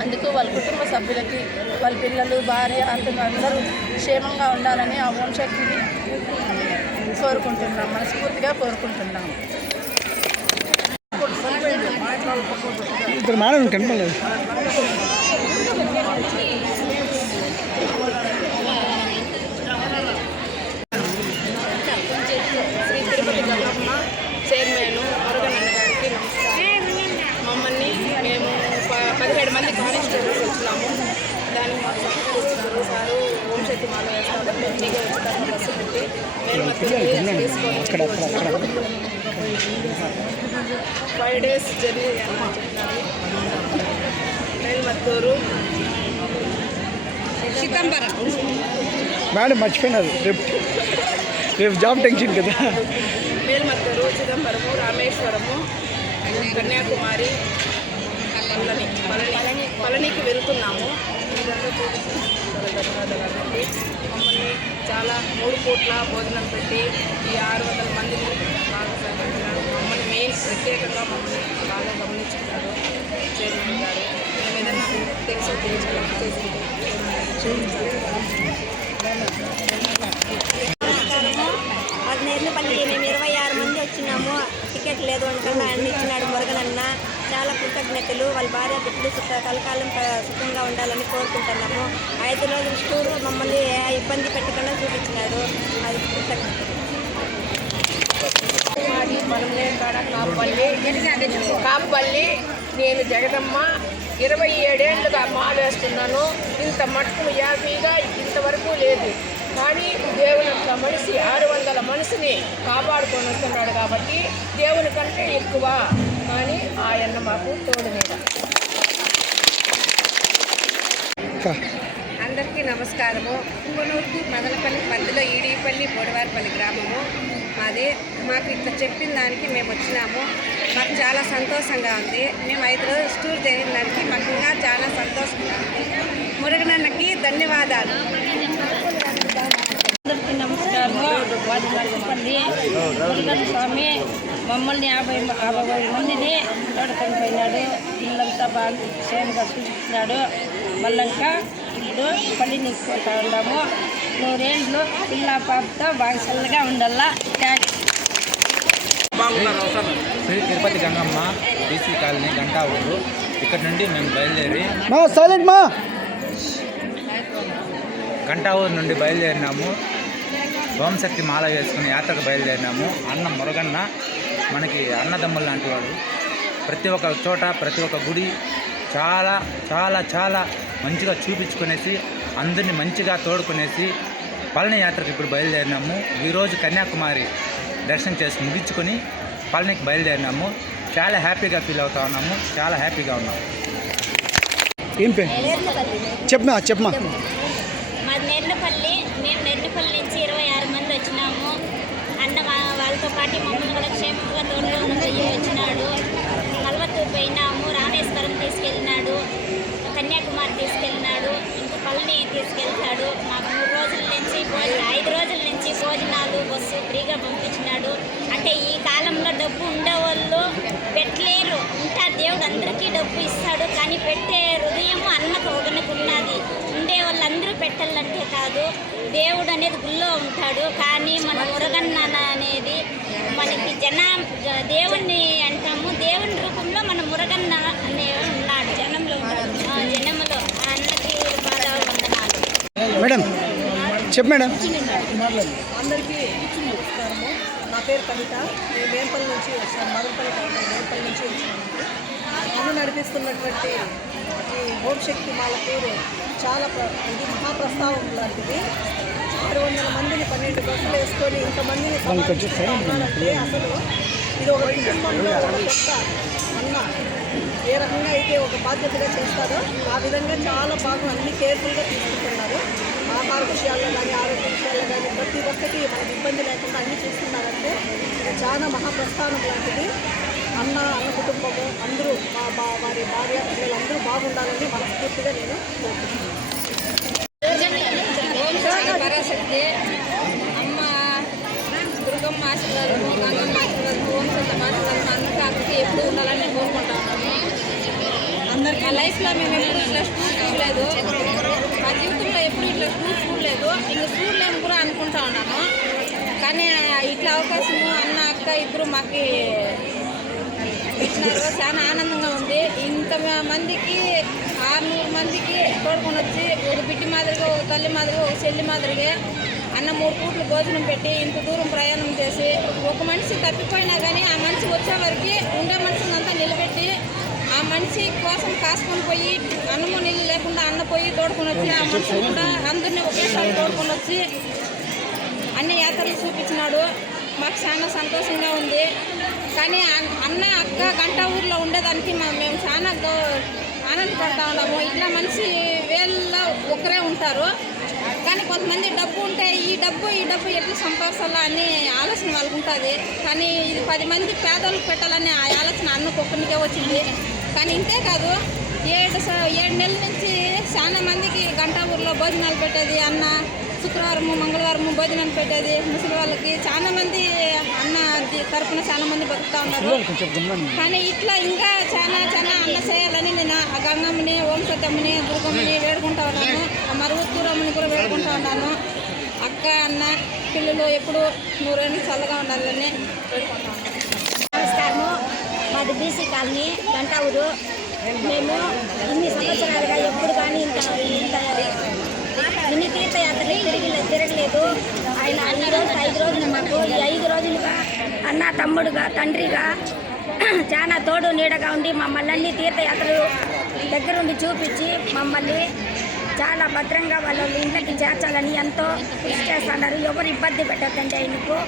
అందుకు వాళ్ళ కుటుంబ సభ్యులకి వాళ్ళ పిల్లలు భార్య అందరూ క్షేమంగా ఉండాలని ఆ ఓం శక్తిని కోరుకుంటున్నాం, మనస్ఫూర్తిగా కోరుకుంటున్నాము. శ్రీ తిరుపతి గంగమ్మ చైర్మన్ మురుగన్ గారికి నమస్కారం. మమ్మల్ని మేము 17 మంది కానిస్టేబుల్స్ వచ్చినాము. దానికి మాకు సహకరించారు సారు. ఓం శక్తి మాల వేస్తాము, ఫ్రీగా ఉచితంగా బస్సు పెట్టి మేము తీసుకొని 5 days జర్నీ అని చెప్పినారు. మేల్మత్తూరు చిదంబరం మేడం మర్చిపోయినారు, రేపు జాబ్ టెన్షన్ కదా. మేల్మత్తూరు, చిదంబరము, రామేశ్వరము, కన్యాకుమారి, పళనికి వెళ్తున్నాము. ఇదంతా ధన్యవాదాలండి. మమ్మల్ని చాలా 3 పూట్ల భోజనం పెట్టి ఈ 600 మందిని బాగా సహకరించినారు. మమ్మల్ని మెయిన్ ప్రత్యేకంగా మమ్మల్ని బాగా గమనించుకున్నారు చైర్మన్ గారు. మేము ఏదైనా తెలిసి అది నేర్లపల్లి మేము 26 మంది వచ్చినాము. టికెట్ లేదు అనుకున్నా అన్న ఇచ్చినాడు మురుగనన్న. చాలా కృతజ్ఞతలు. వాళ్ళ భార్య బిడ్డలు కలకాలం సుఖంగా ఉండాలని కోరుకుంటున్నాము. 5 రోజుల టూరు మమ్మల్ని ఇబ్బంది పెట్టకుండా చూపించినాడు. అది కృతజ్ఞతలు. కాపల్లి నేను జగదమ్మ 27 ఏళ్ళుగా మాలేస్తున్నాను. ఇంత మట్టుకు హ్యాపీగా ఇంతవరకు లేదు. కానీ దేవుని యొక్క మనిషి 600 మనిషిని కాపాడుకొని వస్తున్నాడు కాబట్టి దేవుని కంటే ఎక్కువ. కానీ ఆయన మాకు తోడు మీద. అందరికీ నమస్కారము. కుంగనూరుకు మదనపల్లి మధ్యలో ఈడీపల్లి బోడివారిపల్లి గ్రామము మాది. మాకు ఇక్కడ చెప్పిన దానికి మేము వచ్చినాము. మాకు చాలా సంతోషంగా ఉంది. మేము 5 రోజులు టూర్ జరిగిన దానికి మాకు ఇంకా చాలా సంతోషంగా ఉంది. మురుగనన్నకి ధన్యవాదాలు. అందరికీ నమస్కారము. మాది మర్చిపల్లి మురుగన్ స్వామి మమ్మల్ని 50 మందిని తోడుకొని పోయినాడు. ఇల్లంతా బాగా క్షేమంగా చూపించినాడు. మళ్ళంకా ఇప్పుడు పల్లిని పోతా ఉన్నాము. 100 ఏళ్ళు పిల్ల పాపతో బాగా చల్లగా ఉండాలా. శ్రీ తిరుపతి గంగమ్మ బీసీ కాలనీ గంటా ఊరు. ఇక్కడ నుండి మేము బయలుదేరి గంటా ఊరు నుండి బయలుదేరినాము. ఓంశక్తి మాల వేసుకుని యాత్రకు బయలుదేరినాము. అన్న మురుగన్న మనకి అన్నదమ్ములు లాంటి వాడు. ప్రతి ఒక్క చోట ప్రతి ఒక్క గుడి చాలా చాలా చాలా మంచిగా చూపించుకునేసి అందరినీ మంచిగా తోడుకునేసి పళని యాత్రకు ఇప్పుడు బయలుదేరినాము. ఈరోజు కన్యాకుమారి దర్శనం చేసి ముగించుకొని పళనికి బయలుదేరినాము. చాలా హ్యాపీగా ఫీల్ అవుతా ఉన్నాము. చాలా హ్యాపీగా ఉన్నాము. ఏం పేరు చెప్పమా. మాది నెర్లపల్లి. మేము నెర్లపల్లి నుంచి 26 మంది వచ్చినాము. అన్న వాళ్ళతో పాటు మమ్మల్ని కూడా క్షేమంగా తోడుగా వచ్చినాడు. కల్వత్తూరు పోయినాము. రామేశ్వరం తీసుకెళ్ళినాడు. కన్యాకుమారి తీసుకెళ్ళినాడు. ఇంకా పళని తీసుకెళ్తాడు. మాకు 3 రోజుల నుంచి 5 రోజుల నుంచి భోజనాలు బస్సు ఫ్రీగా పంపించినాడు. అంటే ఈ కాలంలో డబ్బు ఉండేవాళ్ళు పెట్టలేరు. ఉంటారు, దేవుడు అందరికీ డబ్బు ఇస్తాడు. కానీ పెట్టే హృదయము అన్నకు ఒకరికి ఉన్నది. ఉండే వాళ్ళందరూ పెట్టాలంటే కాదు. దేవుడు అనేది గుళ్ళో ఉంటాడు. కానీ మన మురుగన్న అనేది మనకి దేవుణ్ణి అంటాము. దేవుని రూపంలో మన మురుగన్న అనే ఉన్నాడు. జనంలో ఉన్నాడు. జనంలో అన్నకి బాగా వందనాలు. Madam madam. అందరికీ నమస్కారము. నా పేరు కవిత. నేను వేంపల్లి నుంచి వచ్చాను. మదనపల్లి టౌన్ వేంపల్లి నుంచి వచ్చాను. అన్న నడిపిస్తున్నటువంటి ఈ ఓం శక్తి మాల పేరు చాలా ఇది మహాప్రస్తావం లాంటిది. 600 మందిని 12 బస్సులు వేసుకొని ఇంతమందిని అంటే అసలు ఇది ఒక కుటుంబంలో ఒక పెద్ద అన్న ఏ రకంగా అయితే ఒక బాధ్యతగా చేస్తారో ఆ విధంగా చాలా బాగా అన్ని కేర్ఫుల్గా తీసుకుంటున్నారు. ఆహార విషయాల్లో కానీ ఆరోగ్య విషయాల్లో కానీ ప్రతి ఒక్కటి మనకి ఇబ్బంది లేకుండా అన్నీ చూస్తున్నారంటే ఇది చాలా మహాప్రస్థానం లాంటిది. అన్న కుటుంబము అందరూ వారి భార్య పిల్లలు అందరూ బాగుండాలని మనస్ఫూర్తిగా నేను కోరుకుంటున్నాను. పరాశక్తి అమ్మ దుర్గమ్మ ఆశీర్వాదము, గంగమ్మ ఆశీర్వాదము, ఓం సత్యం ఆశీర్వాదము అందరికీ అక్కడికి ఎప్పుడు ఉండాలని నేను కోరుకుంటాను. అందరికీ మా లైఫ్లో మేము ఎప్పుడు ఇట్లా స్కూల్ చూడలేదు, మా జీవితంలో ఎప్పుడు ఇట్లా స్కూల్ చూడలేదు. ఇంక చూడలేము కూడా అనుకుంటా ఉన్నాను. కానీ ఇట్లా అవకాశము అన్న అక్క ఇద్దరు మాకు ఇచ్చినారు. చాలా ఆనందంగా ఉంది. ఇంతమందికి 600 మందికి తోడుకొని వచ్చి ఒక బిడ్డ మాదిరిగా, ఒక తల్లి మాదిరిగా, ఒక చెల్లి మాదిరిగా అన్న 3 పూట్లు భోజనం పెట్టి ఇంత దూరం ప్రయాణం చేసి ఒక మనిషి తప్పిపోయినా కానీ ఆ మనిషి వచ్చేవరకు ఉండే మనిషిని అంతా నిలబెట్టి ఆ మనిషి కోసం కాసుకొని పోయి అన్నము నీళ్ళు లేకుండా అన్న పోయి తోడుకొని వచ్చి ఆ మనిషిని కూడా అందరినీ ఒకేసారి తోడుకొని వచ్చి అన్ని యాత్రలు చూపించినాడు. మాకు చాలా సంతోషంగా ఉంది. కానీ అన్న అక్క గంట ఊర్లో ఉండేదానికి మేము చాలా ఆనందపడతా ఉన్నాము. ఇట్లా మనిషి వేళ్ళలో ఒకరే ఉంటారు. కానీ కొంతమంది డబ్బు ఉంటే ఈ డబ్బు ఎట్లా సంపాదించాలా అని ఆలోచన వాళ్ళకు ఉంటుంది. కానీ ఇది 10 మంది పేదలకు పెట్టాలని ఆ ఆలోచన అన్నకు ఒక్కరికే వచ్చింది. కానీ ఇంతే కాదు, 7 నెలల నుంచి చాలా మందికి గంట ఊర్లో భోజనాలు పెట్టేది అన్న. శుక్రవారము మంగళవారము భోజనాలు పెట్టేది ముసలి వాళ్ళకి. చాలా మంది అన్న తరపున చాలా మంది బతుకుతూ ఉన్నారు. కానీ ఇట్లా ఇంకా చాలా అన్న చేయాలని నేను ఆ గంగమ్మని, ఓం సత్యమ్మని, దుర్గమ్మని వేడుకుంటా ఉన్నాను. మరుగుత్తూరమ్మని కూడా వేడుకుంటా ఉన్నాను. అక్క అన్న పిల్లలు ఎప్పుడు 100 ఏళ్ళు చల్లగా ఉండాలని వేడుకుంటా ఉన్నాను. నమస్కారము. మాది బీసీ కాలనీ గంట ఊరు. మేము ఇన్ని సంవత్సరాలుగా ఎప్పుడు కానీ ఇంత మినీ తీర్థయాత్రలు తిరగలేదు. ఆయన 5 రోజులు మాకు ఈ 5 రోజులుగా అన్న తమ్ముడుగా తండ్రిగా చాలా తోడు నీడగా ఉండి మమ్మల్ని అన్ని తీర్థయాత్రలు దగ్గరుండి చూపించి మమ్మల్ని చాలా భద్రంగా వాళ్ళ ఇంటికి చేర్చాలని ఎంతో కృషి చేస్తున్నారు. ఎవరు ఇబ్బంది పెట్టద్దండి ఆయనకు.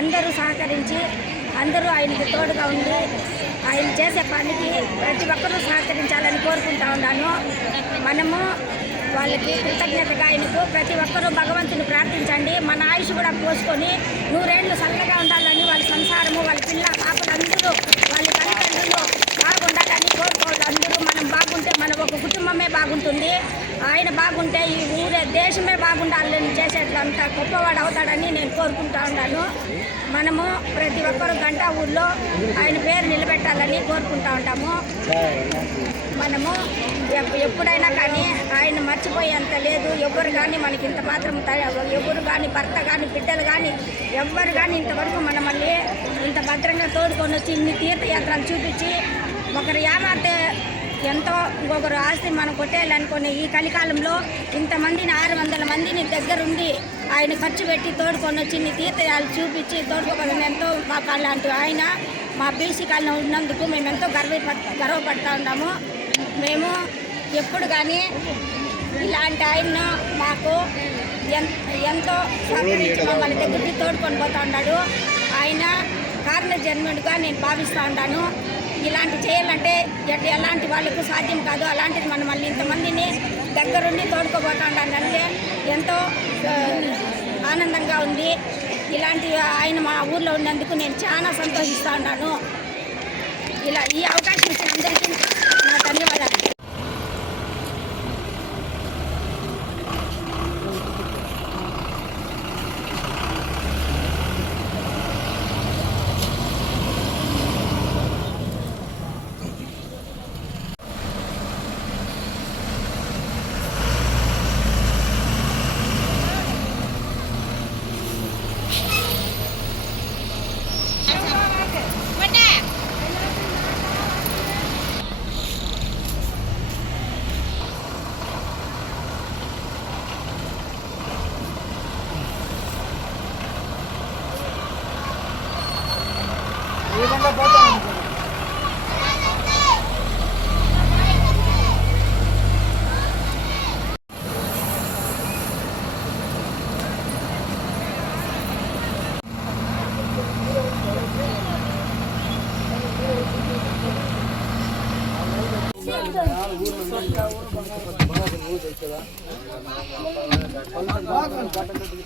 అందరూ సహకరించి అందరూ ఆయనకి తోడుగా ఉండి ఆయన చేసే పనికి ప్రతి ఒక్కరూ సహకరించాలని కోరుకుంటా ఉన్నాను. మనము వాళ్ళకి కృతజ్ఞతగా ఆయనకు ప్రతి ఒక్కరూ భగవంతుని ప్రార్థించండి. మన ఆయుష్ కూడా పోసుకొని 100 ఏళ్ళు చల్లగా ఉండాలని వాళ్ళ సంసారము, వాళ్ళ పిల్ల పాపలందరూ వాళ్ళ తల్లిదండ్రులు బాగుండాలని కోరుకోవాలి. అందరూ మనం బాగుంటే మన ఒక కుటుంబమే బాగుంటుంది. ఆయన బాగుంటే ఈ దేశమే బాగుండాలని చేసేట్లంత గొప్పవాడు అవుతాడని నేను కోరుకుంటా ఉన్నాను. మనము ప్రతి ఒక్కరు గంట ఊళ్ళో ఆయన పేరు నిలబెట్టాలని కోరుకుంటా ఉంటాము. మనము ఎప్పుడైనా కానీ ఆయన మర్చిపోయేంత లేదు. ఎవరు కానీ మనకి ఇంత మాత్రం ఎవరు కానీ భర్త కానీ బిడ్డలు కానీ ఎవ్వరు కానీ ఇంతవరకు మనమల్ని ఇంత భద్రంగా తోడుకొని వచ్చి ఇన్ని తీర్థయాత్రలు చూపించి ఒకరు ఏమార్తే ఎంతో ఇంకొకరు ఆస్తి మనం కొట్టేయాలనుకునే ఈ కలికాలంలో ఇంతమందిని 600 మందిని దగ్గరుండి ఆయన ఖర్చు పెట్టి తోడుకొని వచ్చి ఇన్ని తీర్థయాలు చూపించి తోడుకోవాలని ఎంతో మాకు అలాంటి ఆయన మా బీసీ కాలంలో ఉన్నందుకు మేము ఎంతో గర్వపడుతూ ఉన్నాము. మేము ఎప్పుడు కానీ ఇలాంటి ఆయన్ను మాకు ఎంతో సహకరించి మమ్మల్ని దగ్గరికి తోడుకొని పోతూ ఉన్నాడు. ఆయన కారణ జన్ముడిగా నేను భావిస్తూ ఉన్నాను. ఇలాంటి చేయాలంటే ఎలాంటి వాళ్ళకు సాధ్యం కాదు. అలాంటిది మనం మళ్ళీ ఇంతమందిని దగ్గరుండి తోడుకోబోతూ ఉంటానంటే ఎంతో ఆనందంగా ఉంది. ఇలాంటి ఆయన మా ఊర్లో ఉన్నందుకు నేను చాలా సంతోషిస్తూ ఉన్నాను. ఈ అవకాశం ఇచ్చిన అందరికీ నా ధన్యవాదాలు.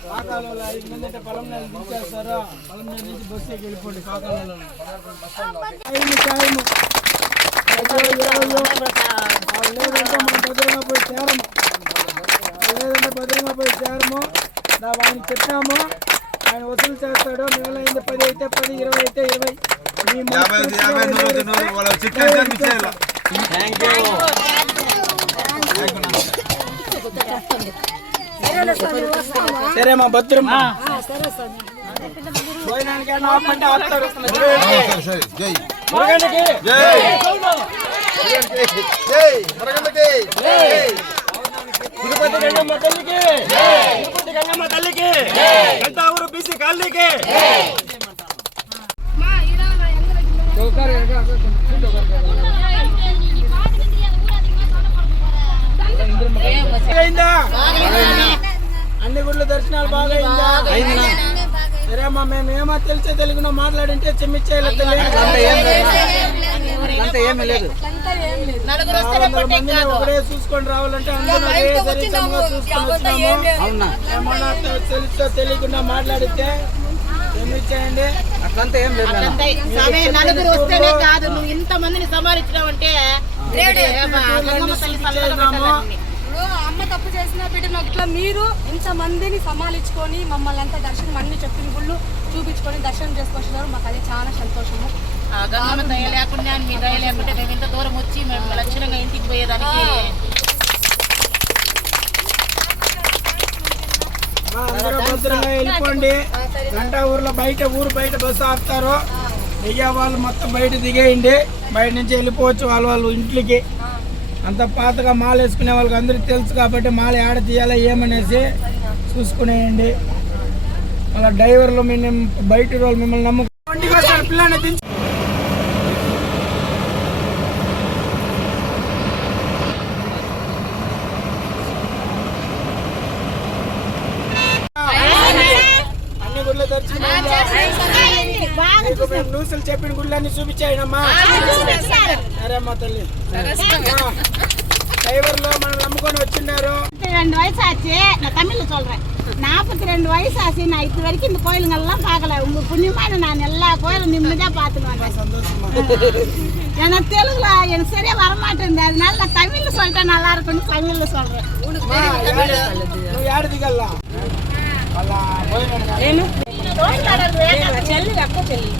కాకాలలో 5 మంది అంటే పొలం మీద దించేస్తారు. పొలం మీద నుంచి బస్సు ఎక్కి వెళ్ళిపోండి. కాకాలలో లేదంటే మనం భద్రంగా పోయి చేరము. ఆయన చెప్పాము, ఆయన వసూలు చేస్తాడు. మిగిలిన 10 అయితే 10, 20 అయితే 20. సరే మా భద్రమ్మ భోజనానికి ఆపంటే ఆపుతారు. తిరుపతి గంగమ్మ తల్లికి, తిరుపతి గంగమ్మ తల్లికి, గంటావూరు బీసీ కాలనీకి. అన్ని గుడ్ల దర్శనాలు బాగా అయిందా? సరే అమ్మా, మేము ఏమో తెలిసే తెలుగులో మాట్లాడింటే చెమ్మిచ్చేయాలి. ఒకడే చూసుకొని రావాలంటే అందరూ సరిసమంగా చూసుకొని వచ్చినాము. ఏమన్నా తెలుసో తెలియకుండా మాట్లాడితే చెమ్మిచ్చేయండి. అట్లంతా ఏం లేదు. నలుగురు వస్తేనే కాదు, నువ్వు ఇంత మందిని సంపాదించినావంటే అమ్మ తప్పు చేసిన బిడ్డను ఇట్లా మీరు ఇంతమందిని సమాలించుకొని మమ్మల్ని అంతా దర్శనం అన్ని చెప్పిన గుళ్ళు చూపించుకొని దర్శనం చేసుకొచ్చినారు. మాకు అది చాలా సంతోషము. గంగమ్మ దయ లేకుండా మీ దయ లేకుంటే మేము ఇంత దూరం వచ్చి మేము లక్షణంగా ఇంటికి పోయేదానికి. అందరూ భద్రంగా వెళ్ళిపోండి. గంటా ఊర్లో ఊరు బయట బస్సు ఆపుతారు. దిగే వాళ్ళు మొత్తం బయట దిగేయండి. బయట నుంచి వెళ్ళిపోవచ్చు వాళ్ళు ఇంట్లోకి. అంత పాతగా మాల వేసుకునే వాళ్ళకి అందరికీ తెలుసు కాబట్టి మాల ఆడ తీయాలా ఏమనేసి చూసుకునేయండి. అలా డ్రైవర్లు బయట వాళ్ళు మిమ్మల్ని నమ్ముకోండి. పిల్లని దించి అన్ని గుళ్ళ దర్శనం న్యూస్లు చెప్పిన గుళ్ళన్నీ చూపించాయనమ్మా. సరే అమ్మా తల్లి. డ్రైవర్లో మనం నమ్ముకొని వచ్చిన్నారు. 2 வயசு ஆச்சு. நான் தமிழ்ல சொல்றேன். 42 வயசு ஆச்சு. நான் இது வரைக்கும் இந்த கோயிலுங்கெல்லாம் பார்க்கல. உங்க புண்ணியமான நான் எல்லா கோயிலும் நிம்மதியா பார்த்துட்டு வந்தேன். எனக்கு தெலுங்குல எனக்கு சரியா வரமாட்டேன். அதனால நான் தமிழ்ல சொல்லிட்டேன், நல்லா இருக்குன்னு தமிழ்ல சொல்றேன். నువ్వు ఏడు దిగల్లా చెల్లి అక్క చెల్లి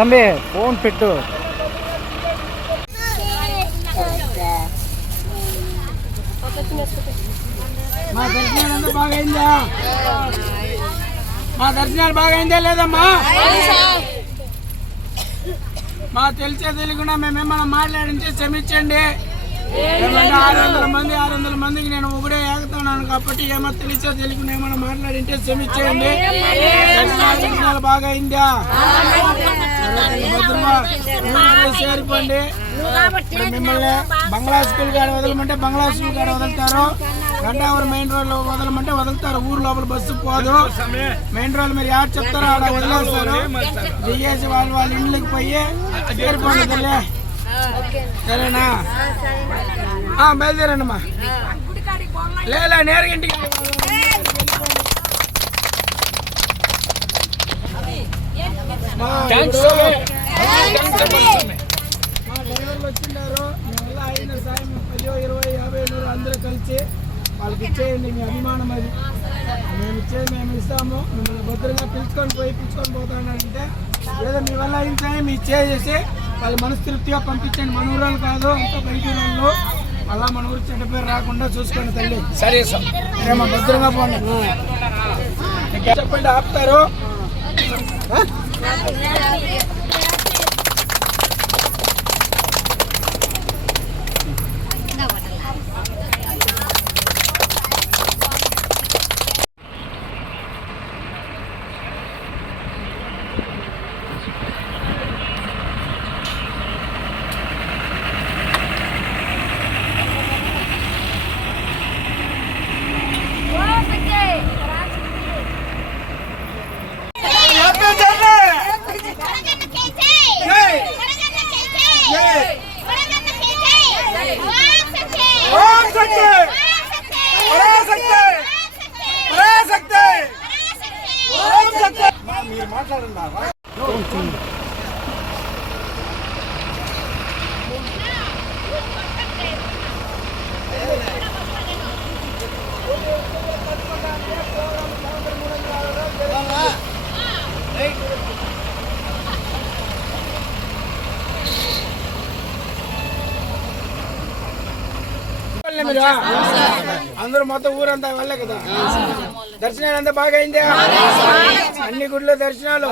తమ్మి ఫోన్ పెట్టు. మా దర్శనాలు బాగైందా? మా దర్శనాలు బాగైందా లేదమ్మా? మా తెలిసే తెలియకుండా మేమేమన్నా మాట్లాడింటే క్షమించండి. 600 మందికి నేను ఒకడే ఏగుతున్నాను కాబట్టి ఏమో తెలిసో తెలియకుండా ఏమన్నా మాట్లాడింటే క్షమించేయండి. దర్శనాలు బాగా అయిందా? భద్రమా చేరిపోండి. మిమ్మల్ని బంగ్లా స్కూల్ కాడ వదలమంటే బంగ్లా స్కూల్ కాడ వదులుతారు. గంటావరం మెయిన్ రోడ్ లో వదలమంటే వదులుతారు. ఊరు లోపల బస్సు పోదు. మెయిన్ రోడ్ మీరు యాడ్ చెప్తారో ఆడ వదిలేస్తారు. దిగేసి వాళ్ళ ఇండ్లకి పోయి చేరిపోండి తల్లి. సరేనా? బయలుదేరండమ్మా. లేదా నేరుగా ఇంటికి వచ్చిండారు. మేమల్లా అయిన సాయం 10, 20, 50, 100 అందరూ కలిసి వాళ్ళకి ఇచ్చేయండి. మీ అభిమానం అది. మేము ఇచ్చేది మేము ఇస్తాము. మిమ్మల్ని భద్రంగా పిలుచుకొని పోతానంటే లేదా మీ వల్ల అయిన సాయం ఇచ్చేసి వాళ్ళు మనస్తృప్తిగా పంపించండి. మన ఊరు కాదు, ఇంకా బయట వాళ్ళు. అలా మన ఊరు చెడ్డ పేరు రాకుండా చూసుకోండి తల్లి. సరే సార్, ఏమో భద్రంగా పోండి. చెప్పండి, ఆపుతారు. మీరు మాట్లాడండి. మీరు అందరూ మొత్తం ఊరంతా వెళ్ళే కదా, దర్శనాలు అంతా బాగా అయిందా? అన్ని గుడిలో దర్శనాలు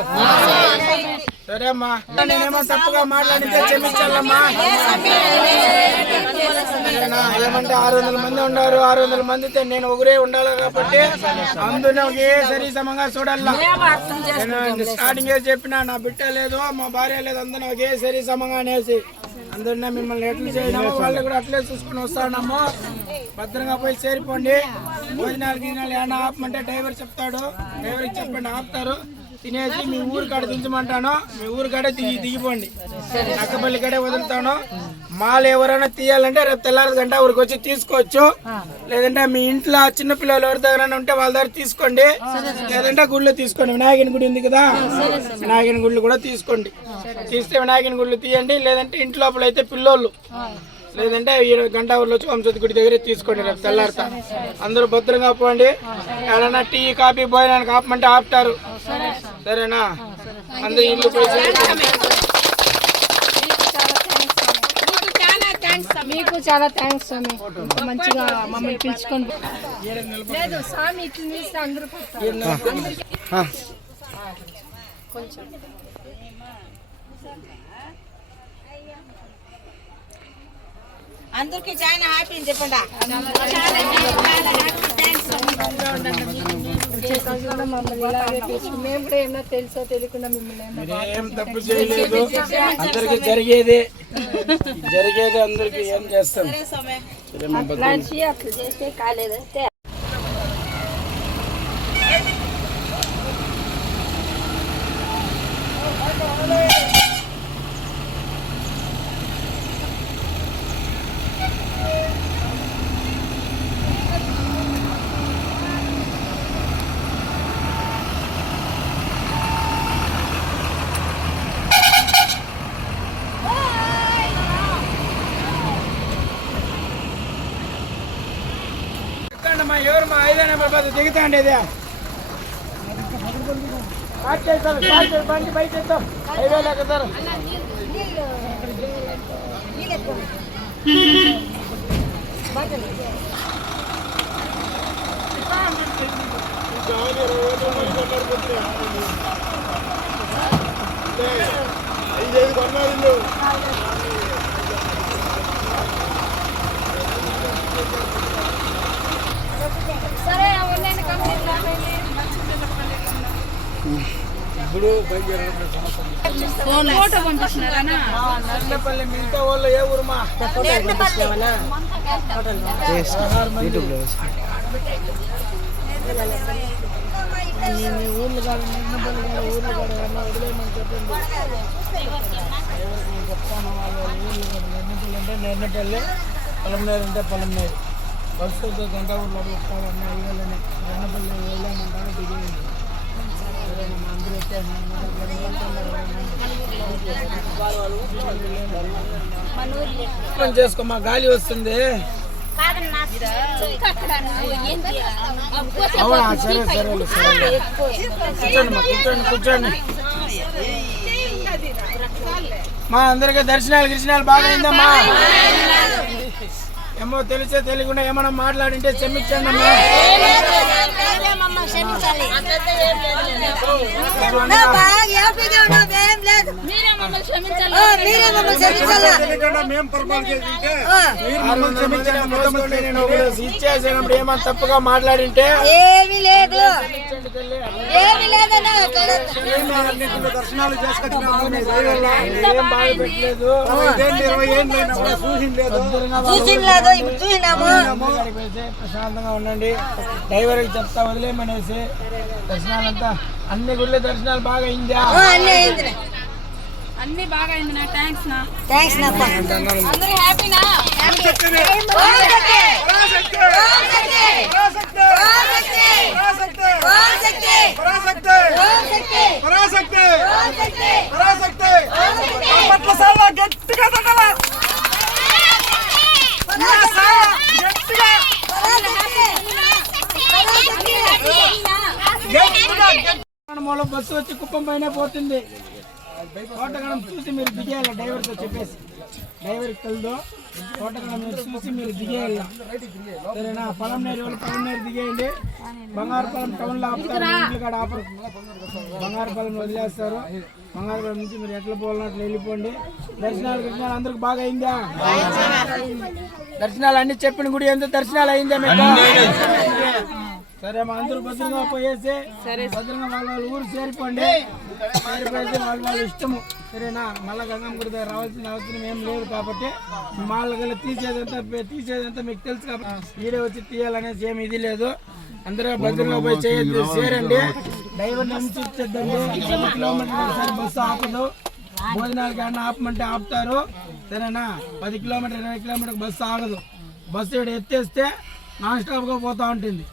సరే అమ్మా. నేనేమో తప్పుగా మాట్లాడితే క్షమించాలమ్మా. ఏమంటే 600 మంది ఉన్నారు, 600 మందితో నేను ఒకరే ఉండాలి కాబట్టి అందరూ ఒకే సరి సమంగా చూడాలా. నేను స్టార్టింగ్ చెప్పినా నా బిడ్డ లేదు, మా భార్య లేదు, అందరూ ఒకే సరి సమంగా అనేసి అందరినీ మిమ్మల్ని ఎట్లా చేయడమో వాళ్ళు కూడా అట్లే చూసుకుని వస్తాడమ్మో. భద్రంగా పోయి చేరిపోండి. భోజనాలు గిజనాలు ఏమన్నా ఆపమంటే డ్రైవర్ చెప్తాడు, డ్రైవర్కి చెప్పండి ఆపుతారు. తినేసి మీ ఊరు కాడ దించమంటాను, మీ ఊరు కాడే దిగిపోండి. నక్కపల్లి కాడే వదులుతాను. మాలు ఎవరైనా తీయాలంటే రేపు తెల్లారి గంట ఊరికి వచ్చి తీసుకోవచ్చు. లేదంటే మీ ఇంట్లో చిన్నపిల్లలు ఎవరి దగ్గర ఉంటే వాళ్ళ దగ్గర తీసుకోండి, లేదంటే గుడిలో తీసుకోండి. వినాయకుని గుడి ఉంది కదా, వినాయకుని గుళ్ళు కూడా తీసుకోండి. తీస్తే వినాయకుని గుళ్ళు తీయండి, లేదంటే ఇంటి లోపల అయితే పిల్లోళ్ళు, లేదంటే గంట ఊర్లో వచ్చి వంశవతి గుడి దగ్గర తీసుకోండి. రేపు తెల్లారితా అందరూ భద్రంగా పోండి. ఏదైనా టీ కాఫీ భోజనానికి ఆపమంటే ఆపుతారు, సరేనా? అందరూ ఇల్లు మీకు చాలా థ్యాంక్స్ స్వామి, మంచిగా మమ్మల్ని పిలుచుకోండి. లేదు స్వామి ఇట్లా తీస్తే అందరూ కొంచెం అందరికి చాలా హ్యాపీ అని చెప్పండి. మమ్మల్ని ఇలాగే తీసుకుని మేము కూడా ఏమో తెలుసో తెలియకుండా మిమ్మల్ని ఏం తప్పు చేయలేదు. అందరికి జరిగేది అందరికి ఏం చేస్తాం. అట్లా చేస్తే కాలేదంటే ఎవరు మా 5 నెంబర్ బస్సు దిగుతా అండి. ఇది బండి బయట హైవే లేకపోతారు. ఇప్పుడు నర్లపల్లి మిగతా వాళ్ళు ఏ ఊరు మా ఊర్లు కాదు, నర్లపల్లి కాదు, ఊర్లు కాదు, వదిలేమని చెప్పండి. నేను చెప్తాను వాళ్ళు ఊర్లు కాదు. నర్లపల్లి అంటే నర్లపల్లి, పొలంనేరు అంటే పొలంనేరు. బస్సుతో గంట ఊర్లో వస్తామన్నా ఇవ్వాలని నర్లపల్లి వెళ్ళామంటారు దిగేయండి. చేసుకో, మా గాలి వస్తుంది. అవునా? సరే సరే సరే, కూర్చోండి కూర్చోండి. మా అందరికీ దర్శనాలు బాగా అయిందమ్మా. ఏమో తెలిసే తెలియకుండా ఏమన్నా మాట్లాడింటే క్షమించండి అమ్మా. ఇచ్చేసినప్పుడు ఏమన్నా తప్పుగా మాట్లాడింటే ఏమీ లేదు, దర్శనాలు ఏం బాధ పెట్టలేదు. ప్రశాంతంగా ఉండండి. డ్రైవర్కి చెప్తా వదిలేమనేసి దర్శనాలంతా అన్ని గుళ్ళ దర్శనాలు బాగా అయిందా? అన్ని బాగా అయింది నా థ్యాంక్స్ నా అందరూ హ్యాపీనా బస్సు వచ్చి కుప్పం పైన పోతుంది. తోటగడం చూసి మీరు దిగేయాలి. డ్రైవర్తో చెప్పేసి డ్రైవర్కి తెలుదో తోటగడం మీరు చూసి మీరు దిగేయాలి. సరేనా? పొలంనేరు వాళ్ళు పొలంనేరు దిగేయండి. బంగారుపాలెం టౌన్లో ఆపుతారు, ఇంట్లో కాడ ఆపరు. బంగారుపాలెం వదిలేస్తారు. బంగారుపాలెం నుంచి మీరు ఎట్లా పోవాలన్నట్లు వెళ్ళిపోండి. దర్శనాలు అందరికి బాగా అయిందా? దర్శనాలు అన్ని చెప్పిన గుడి ఎంత దర్శనాలు అయిందా మీకు? సరే మా అందరూ భద్రంగా పోయేసి భద్రంగా వాళ్ళ ఊరు చేరిపోండి. చేరిపోయేసి వాళ్ళ ఇష్టము. సరేనా? మళ్ళా గంగమ్మ గుడి దగ్గర రావాల్సిన అవసరం ఏం లేదు కాబట్టి మాళ్ళ తీసేదంతా మీకు తెలుసు కాబట్టి ఈడే వచ్చి తీయాలనేసి ఏమి ఇది లేదు. అందరూ భద్రంగా పోయి చేరండి. డ్రైవర్ని ఉంచేద్దండి. 10 కిలోమీటర్లు బస్సు ఆపదు. భోజనాలకి అన్న ఆపమంటే ఆపుతారు. సరేనా? 10 కిలోమీటర్ 20 కిలోమీటర్ బస్సు ఆగదు. బస్సు ఇక్కడ ఎత్తేస్తే నాన్ స్టాప్గా పోతూ ఉంటుంది.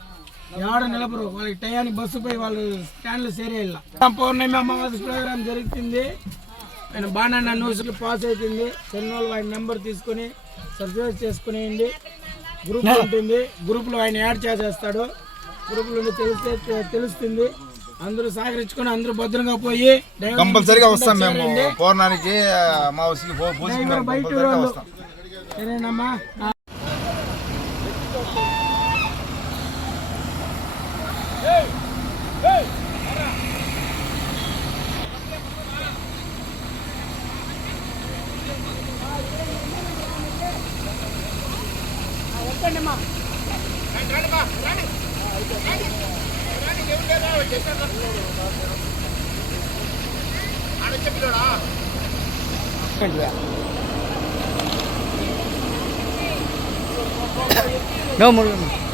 ఎవడ నిలబరు. వాళ్ళకి టయానికి బస్సు పోయి వాళ్ళు స్టాండ్లో చేరేయాల. పౌర్ణమి అమావాస్య ప్రోగ్రామ్ జరుగుతుంది. ఆయన బాగా న్యూస్లు పాస్ అవుతుంది. సెల్ ఆయన నెంబర్ తీసుకొని సబ్స్క్రైబ్ చేసుకునేయండి. గ్రూప్ ఉంటుంది. గ్రూప్లో ఆయన యాడ్ చేసేస్తాడు. గ్రూప్లో తెలుస్తుంది. అందరూ సహకరించుకొని అందరూ భద్రంగా పోయి కంపల్సరీగా వస్తాం మేము పౌర్ణానికి బయట సరేనమ్మా. No more.